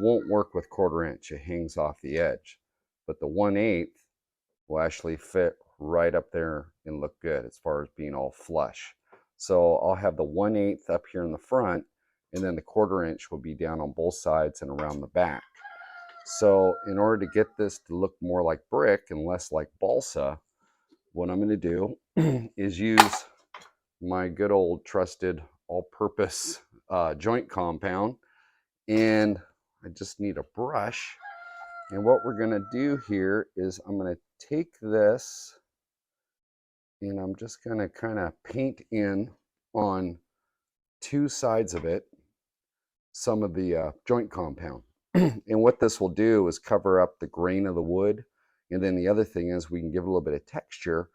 won't work with 1/4 inch. It hangs off the edge. But the 1/8 will actually fit right up there and look good as far as being all flush. So I'll have the 1/8 up here in the front, and then the 1/4 inch will be down on both sides and around the back. So in order to get this to look more like brick and less like balsa, what I'm going to do is use my good old trusted all-purpose joint compound, and I just need a brush. And what we're going to do here is I'm going to take this, and I'm just going to kind of paint in on two sides of it some of the joint compound. And what this will do is cover up the grain of the wood And then the other thing is we can give a little bit of texture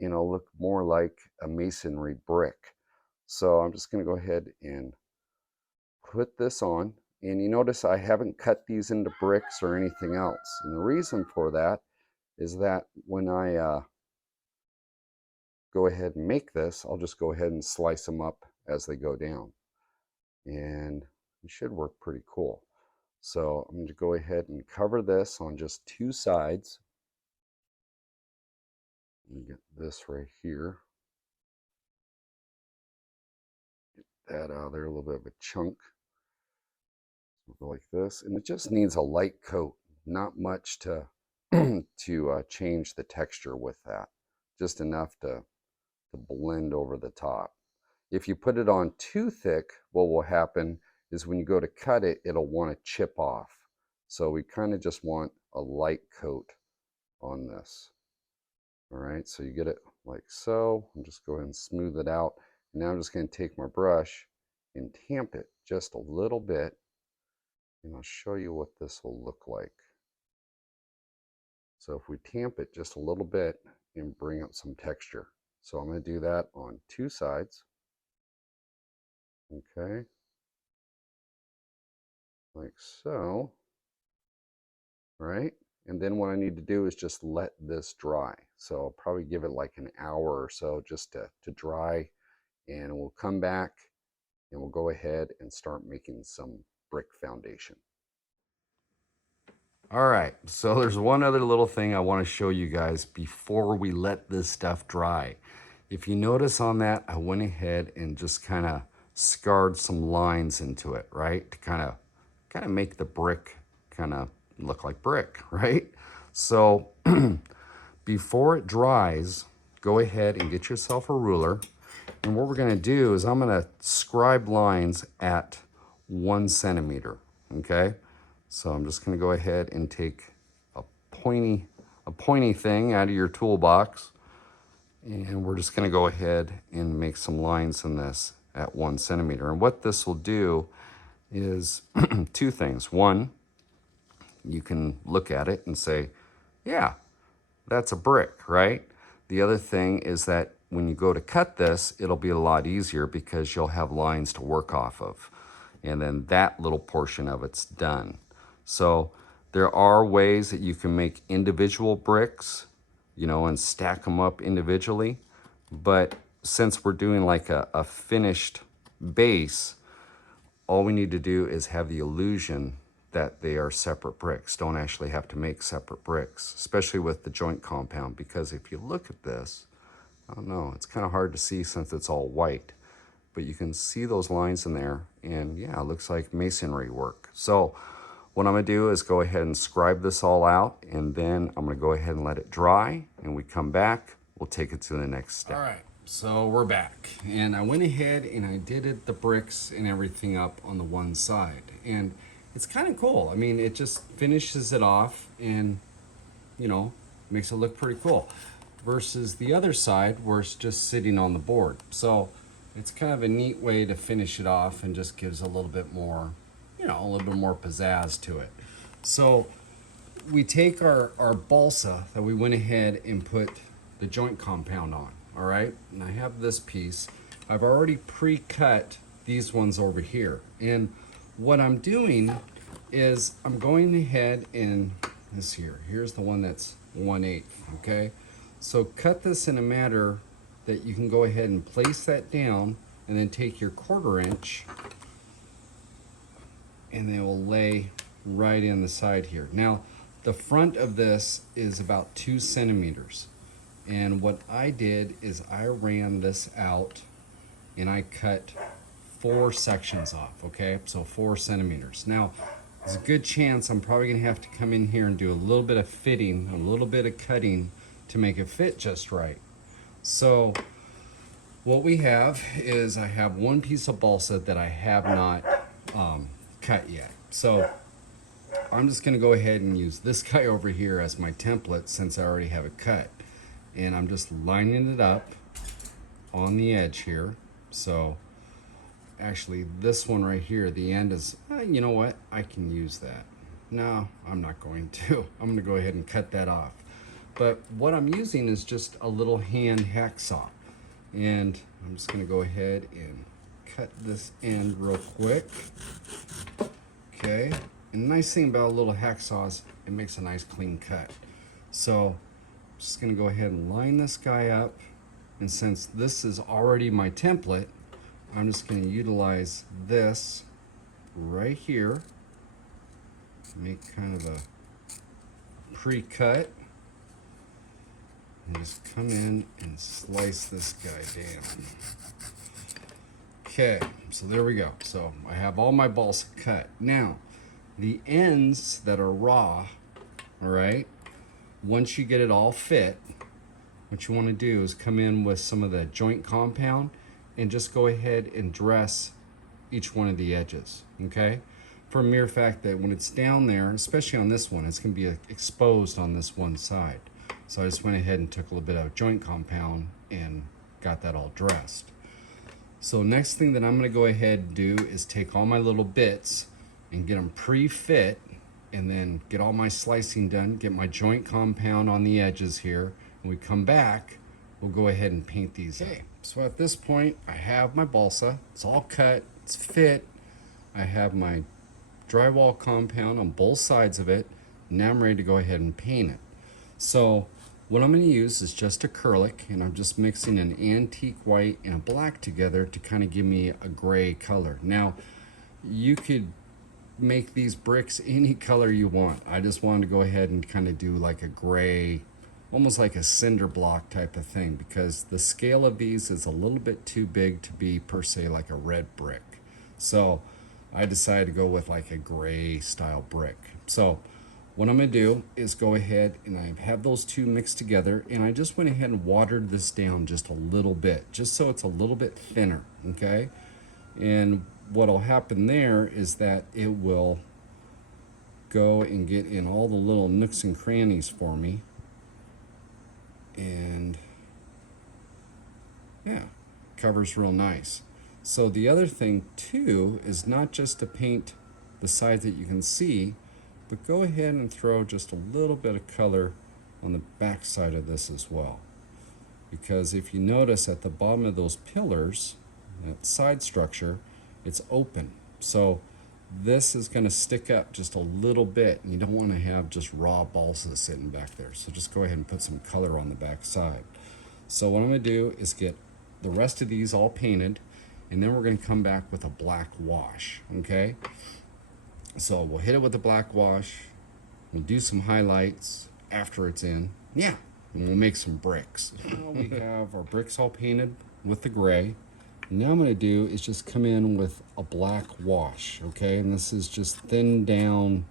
and it'll look more like a masonry brick. So I'm just going to go ahead and put this on. And you notice I haven't cut these into bricks or anything else. And the reason for that is that when I go ahead and make this, I'll just go ahead and slice them up as they go down. And it should work pretty cool. So I'm going to go ahead and cover this on just 2 sides. Let me get this right here. Get that out of there, a little bit of a chunk. Go like this, and it just needs a light coat, not much to to change the texture with that, just enough to blend over the top. If you put it on too thick, what will happen is when you go to cut it, it'll want to chip off. So we kind of just want a light coat on this. All right, so you get it like so. I'll just go ahead and smooth it out. Now I'm just going to take my brush and tamp it just a little bit, and I'll show you what this will look like. So if we tamp it just a little bit and bring up some texture. So I'm going to do that on 2 sides. Okay. Like so. Right? And then what I need to do is just let this dry. So I'll probably give it like an hour or so just to dry, and we'll come back and we'll go ahead and start making some brick foundation. All right, so there's one other little thing I want to show you guys before we let this stuff dry. If you notice on that, I went ahead and just kind of scarred some lines into it, right? To kind of make the brick kind of look like brick, right? So before it dries, go ahead and get yourself a ruler. And what we're going to do is I'm going to scribe lines at 1 centimeter, okay? So I'm just going to go ahead and take a pointy thing out of your toolbox, and we're just going to go ahead and make some lines in this at 1 centimeter. And what this will do is 2 things. One, you can look at it and say, yeah, that's a brick, right? The other thing is that when you go to cut this, it'll be a lot easier because you'll have lines to work off of. And then that little portion of it's done. So there are ways that you can make individual bricks, you know, and stack them up individually. But since we're doing like a finished base, all we need to do is have the illusion that they are separate bricks. Don't actually have to make separate bricks, especially with the joint compound, because if you look at this, I don't know, it's kind of hard to see since it's all white, but you can see those lines in there, and yeah, it looks like masonry work. So what I'm gonna do is go ahead and scribe this all out, and then I'm gonna go ahead and let it dry, and we come back, we'll take it to the next step. All right, so we're back, and I went ahead and I did the bricks and everything up on the one side, and it's kind of cool. I mean, it just finishes it off and, you know, makes it look pretty cool. Versus the other side where it's just sitting on the board. So it's kind of a neat way to finish it off and just gives a little bit more, you know, a little bit more pizzazz to it. So we take our balsa that we went ahead and put the joint compound on, all right? And I have this piece. I've already pre-cut these ones over here. And what I'm doing is I'm going ahead and here's the one that's 1/8, okay? So cut this in a manner that you can go ahead and place that down and then take your 1/4 inch and they will lay right in the side here. Now, the front of this is about 2 centimeters. And what I did is I ran this out and I cut 4 sections off, okay? So 4 centimeters. Now, there's a good chance I'm probably gonna have to come in here and do a little bit of fitting, a little bit of cutting to make it fit just right. So what we have is I have one piece of balsa that I have not cut yet. So I'm just gonna go ahead and use this guy over here as my template since I already have it cut. And I'm just lining it up on the edge here. So actually this one right here, the end is, you know what? I can use that. No, I'm not going to. I'm gonna go ahead and cut that off. But what I'm using is just a little hand hacksaw. And I'm just gonna go ahead and cut this end real quick. Okay, and the nice thing about a little hacksaw is it makes a nice clean cut. So I'm just gonna go ahead and line this guy up. And since this is already my template, I'm just gonna utilize this right here. Make kind of a pre-cut. And just come in and slice this guy down. Okay, so there we go. So I have all my balsa cut. Now, the ends that are raw, all right, once you get it all fit, what you want to do is come in with some of the joint compound and just go ahead and dress each one of the edges, okay? For a mere fact that when it's down there, especially on this one, it's going to be exposed on this one side. So I just went ahead and took a little bit of joint compound and got that all dressed. So next thing that I'm going to go ahead and do is take all my little bits and get them pre-fit, and then get all my slicing done, get my joint compound on the edges here. When we come back, we'll go ahead and paint these up. So at this point, I have my balsa. It's all cut, it's fit. I have my drywall compound on both sides of it. Now I'm ready to go ahead and paint it. So what I'm going to use is just acrylic, and I'm just mixing an antique white and a black together to kind of give me a gray color. Now, you could make these bricks any color you want. I just wanted to go ahead and kind of do like a gray, almost like a cinder block type of thing, because the scale of these is a little bit too big to be per se like a red brick. So I decided to go with like a gray style brick. So what I'm going to do is go ahead and I have those two mixed together, and I just went ahead and watered this down just a little bit, just so it's a little bit thinner, okay? And what'll happen there is that it will go and get in all the little nooks and crannies for me. And yeah, covers real nice. So the other thing too is not just to paint the sides that you can see, but go ahead and throw just a little bit of color on the back side of this as well. Because if you notice at the bottom of those pillars, that side structure, it's open. So this is going to stick up just a little bit, and you don't want to have just raw balsa sitting back there. So just go ahead and put some color on the back side. So what I'm going to do is get the rest of these all painted, and then we're going to come back with a black wash, okay? So we'll hit it with the black wash, we'll do some highlights after it's in, yeah, and we'll make some bricks. Now we have our bricks all painted with the gray. Now I'm going to do is just come in with a black wash, okay? And this is just thin down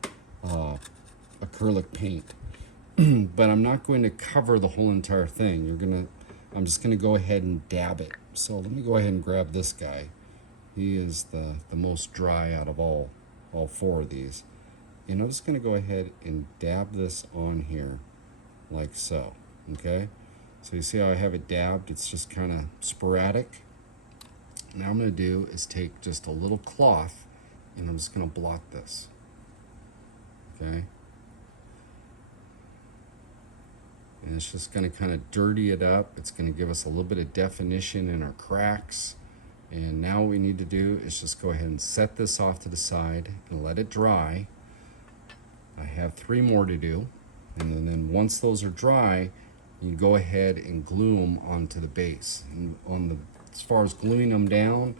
acrylic paint. But I'm not going to cover the whole entire thing. I'm just going to go ahead and dab it. So let me go ahead and grab this guy. He is the most dry out of all four of these. And I'm just going to go ahead and dab this on here like so, okay? So you see how I have it dabbed? It's just kind of sporadic. Now I'm going to do is take just a little cloth, and I'm just going to blot this, okay? And it's just going to kind of dirty it up. It's going to give us a little bit of definition in our cracks. And now what we need to do is just go ahead and set this off to the side and let it dry. I have 3 more to do. And then once those are dry, you go ahead and glue them onto the base. And as far as gluing them down,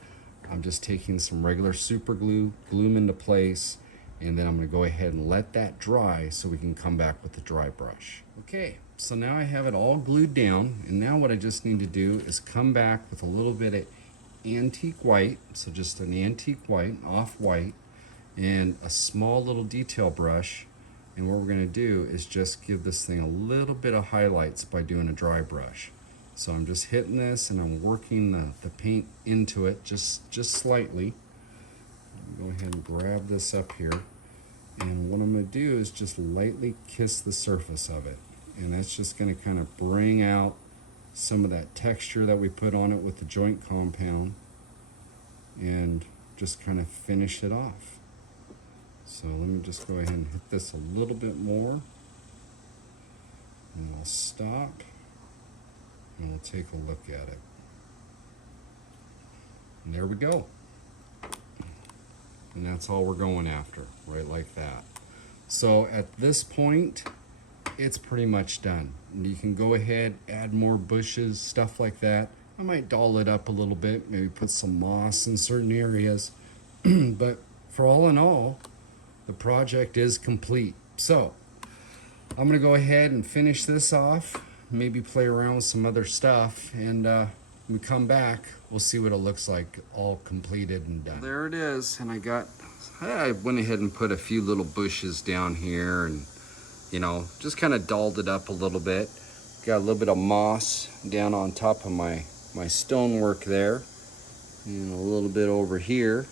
I'm just taking some regular super glue, glue them into place, and then I'm going to go ahead and let that dry so we can come back with the dry brush. Okay, so now I have it all glued down, and now what I just need to do is come back with a little bit of antique white, so just an antique white, off-white, and a small little detail brush. And what we're going to do is just give this thing a little bit of highlights by doing a dry brush. So I'm just hitting this and I'm working the paint into it just slightly. Go ahead and grab this up here. And what I'm going to do is just lightly kiss the surface of it. And that's just going to kind of bring out some of that texture that we put on it with the joint compound and just kind of finish it off. So let me just go ahead and hit this a little bit more. And we'll stop and we'll take a look at it. And there we go. And that's all we're going after, right like that. So at this point, it's pretty much done. And you can go ahead, add more bushes, stuff like that. I might doll it up a little bit, maybe put some moss in certain areas. But for all in all, the project is complete. So I'm gonna go ahead and finish this off, maybe play around with some other stuff, and when we come back, we'll see what it looks like all completed and done. There it is, and I went ahead and put a few little bushes down here and, you know, just kind of dolled it up a little bit. Got a little bit of moss down on top of my stonework there, and a little bit over here,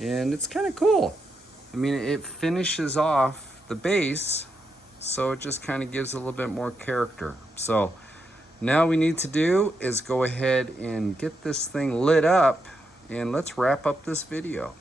and it's kind of cool. I mean, it finishes off the base, so it just kind of gives a little bit more character. So now we need to do is go ahead and get this thing lit up, and let's wrap up this video.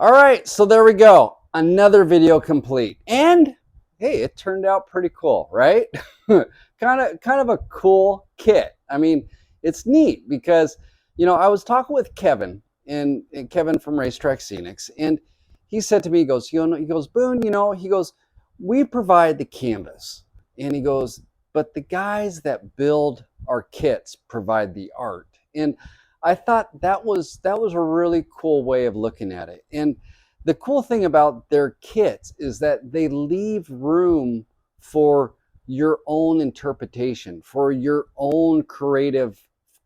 All right, so there we go. another video complete. And hey, it turned out pretty cool, right? kind of a cool kit. I mean, it's neat because, you know, I was talking with Kevin and Kevin from Racetrack Scenics, and he said to me, he goes, Boone, you know, he goes, we provide the canvas, and he goes, but the guys that build our kits provide the art. And I thought that was a really cool way of looking at it. And the cool thing about their kits is that they leave room for your own interpretation, for your own creative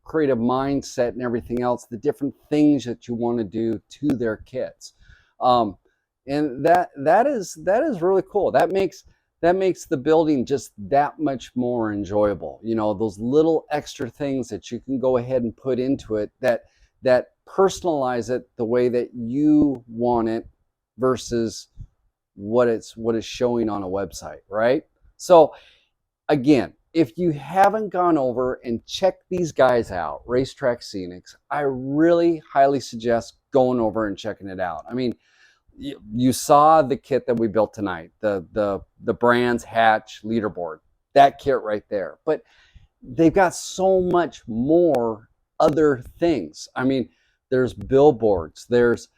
mindset and everything else, the different things that you want to do to their kits. And that is really cool. That makes the building just that much more enjoyable. You know, those little extra things that you can go ahead and put into it that personalize it the way that you want it versus what is showing on a website, right? So again, if you haven't gone over and checked these guys out, Racetrack Scenics, I really highly suggest going over and checking it out. I mean, you saw the kit that we built tonight, the Brandshatch Leaderboard, that kit right there. But they've got so much more other things. I mean, there's billboards, there's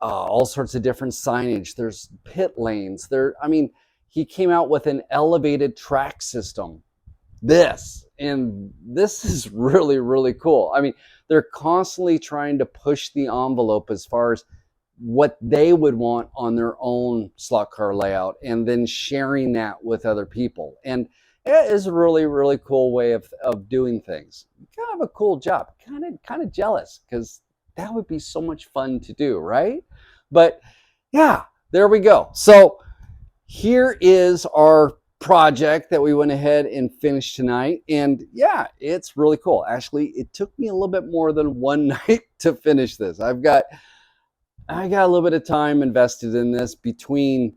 all sorts of different signage, there's pit lanes. I mean, he came out with an elevated track system. This is really, really cool. I mean, they're constantly trying to push the envelope as far as what they would want on their own slot car layout, and then sharing that with other people. And it is a really, really cool way of doing things. Kind of a cool job. Kind of jealous, because that would be so much fun to do, right? But yeah, there we go. So here is our project that we went ahead and finished tonight. And yeah, it's really cool. Actually, it took me a little bit more than one night to finish this. I got a little bit of time invested in this between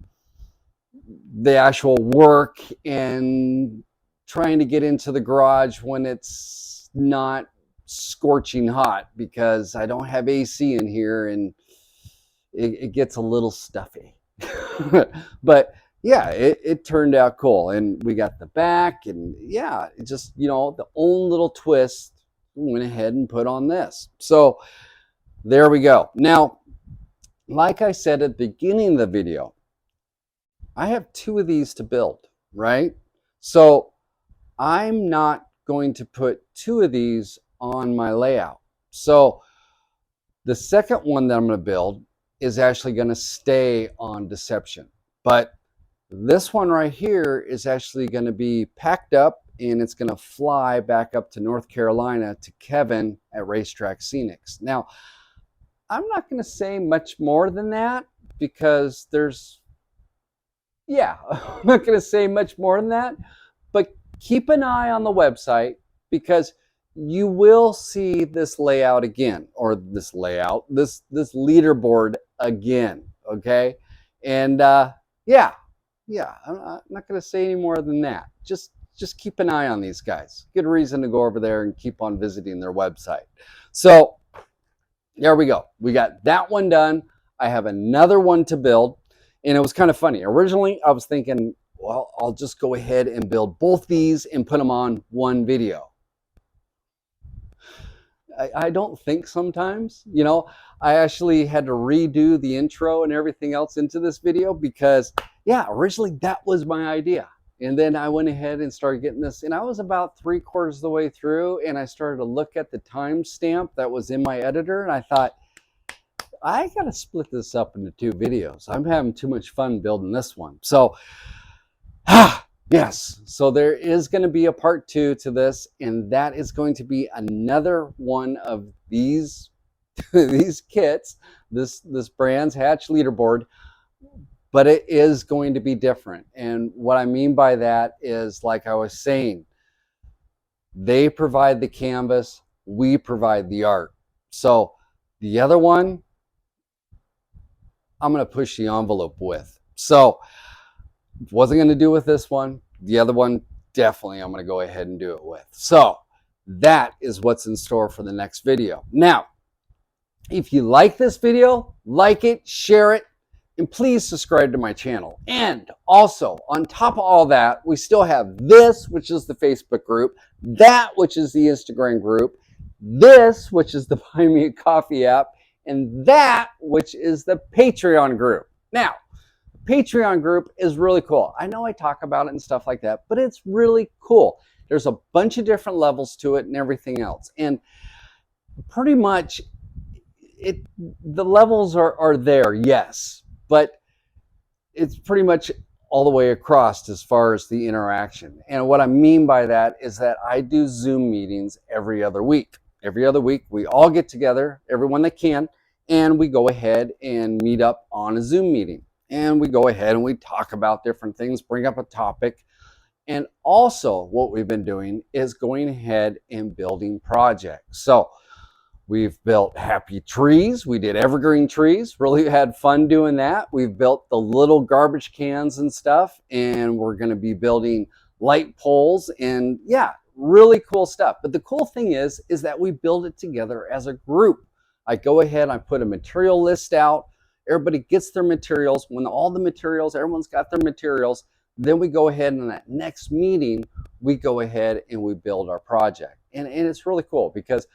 the actual work and trying to get into the garage when it's not scorching hot, because I don't have AC in here and it gets a little stuffy. But yeah, it turned out cool. And we got the back, and yeah, it just, you know, the own little twist went ahead and put on this. So there we go. Now, like I said at the beginning of the video, I have 2 of these to build, right? So I'm not going to put 2 of these on my layout. So the second one that I'm going to build is actually going to stay on Deception. But this one right here is actually going to be packed up, and it's going to fly back up to North Carolina to Kevin at Racetrack Scenics. Now, I'm not going to say much more than that, because I'm not going to say much more than that, but keep an eye on the website, because you will see this layout again, or this leaderboard again, okay? And yeah, I'm not going to say any more than that. Just keep an eye on these guys. Good reason to go over there and keep on visiting their website. So there we go. We got that one done. I have another one to build, and it was kind of funny. Originally, I was thinking, well, I'll just go ahead and build both these and put them on one video. I don't think sometimes, you know, I actually had to redo the intro and everything else into this video, because yeah, originally that was my idea. And then I went ahead and started getting this, and I was about 3/4 of the way through, and I started to look at the timestamp that was in my editor, and I thought, I got to split this up into 2 videos. I'm having too much fun building this one. So, yes, so there is going to be a part 2 to this, and that is going to be another one of these these kits, this Brandshatch Leaderboard, but it is going to be different. And what I mean by that is, like I was saying, they provide the canvas, we provide the art. So the other one, I'm going to push the envelope with. So wasn't going to do with this one. The other one, definitely I'm going to go ahead and do it with. So that is what's in store for the next video. Now, if you like this video, like it, share it, And please subscribe to my channel. And also, on top of all that, we still have this, which is the Facebook group, that, which is the Instagram group, this, which is the Buy Me a Coffee app, and that, which is the Patreon group. Now, Patreon group is really cool. I know I talk about it and stuff like that, but it's really cool. There's a bunch of different levels to it and everything else. And pretty much the levels are there, yes, but it's pretty much all the way across as far as the interaction. And what I mean by that is that I do Zoom meetings every other week. Every other week, we all get together, everyone that can, and we go ahead and meet up on a Zoom meeting. And we go ahead and we talk about different things, bring up a topic. And also what we've been doing is going ahead and building projects. So we've built happy trees. We did evergreen trees, really had fun doing that. We've built the little garbage cans and stuff, and we're going to be building light poles and yeah, really cool stuff. But the cool thing is that we build it together as a group. I go ahead, I put a material list out. Everybody gets their materials. When all the materials, everyone's got their materials, then we go ahead and in that next meeting, we go ahead and we build our project. And it's really cool because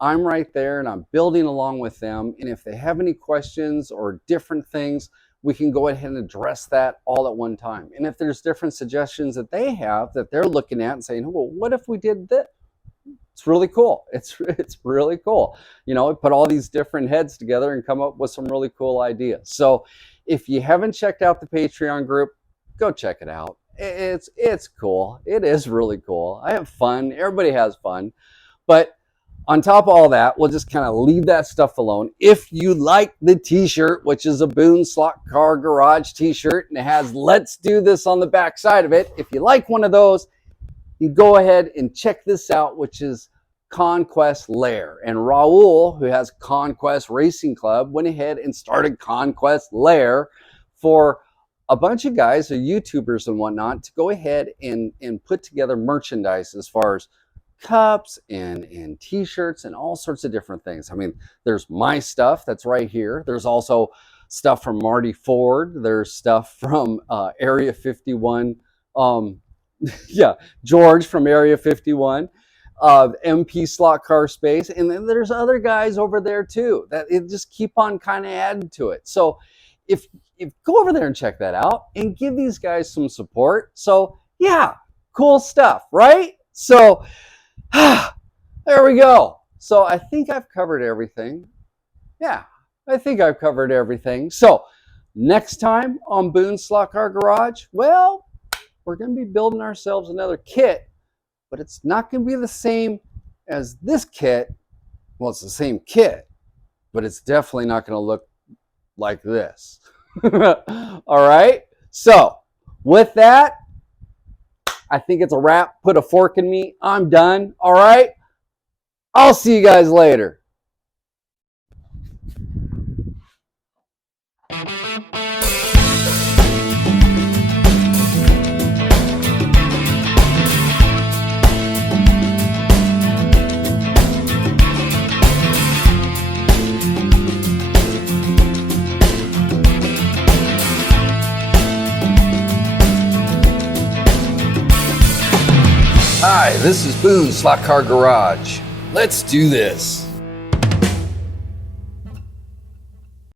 I'm right there and I'm building along with them. And if they have any questions or different things, we can go ahead and address that all at one time. And if there's different suggestions that they have that they're looking at and saying, well, what if we did this? It's really cool. It's really cool. You know, put all these different heads together and come up with some really cool ideas. So if you haven't checked out the Patreon group, go check it out. It's cool. It is really cool. I have fun. Everybody has fun. But on top of all that, we'll just kind of leave that stuff alone. If you like the t-shirt, which is a Boone Slot Car Garage t-shirt, and it has "Let's Do This" on the back side of it, if you like one of those, you go ahead and check this out, which is Conquest Lair. And Raul, who has Conquest Racing Club, went ahead and started Conquest Lair for a bunch of guys, or YouTubers and whatnot, to go ahead and put together merchandise as far as cups and t-shirts and all sorts of different things. I mean, there's my stuff that's right here. There's also stuff from Marty Ford. There's stuff from Area 51. Yeah, George from Area 51, MP Slot Car Space, and then there's other guys over there too that it just keep on kind of adding to it. So if go over there and check that out and give these guys some support. So yeah, cool stuff, right? So there we go. So I think I've covered everything. Yeah, I think I've covered everything. So next time on Boone Slot Car Garage, well, we're going to be building ourselves another kit, but it's not going to be the same as this kit. Well, it's the same kit, but it's definitely not going to look like this. All right. So with that, I think it's a wrap. Put a fork in me. I'm done. All right. I'll see you guys later. Hi, this is Boone Slot Car Garage. Let's do this.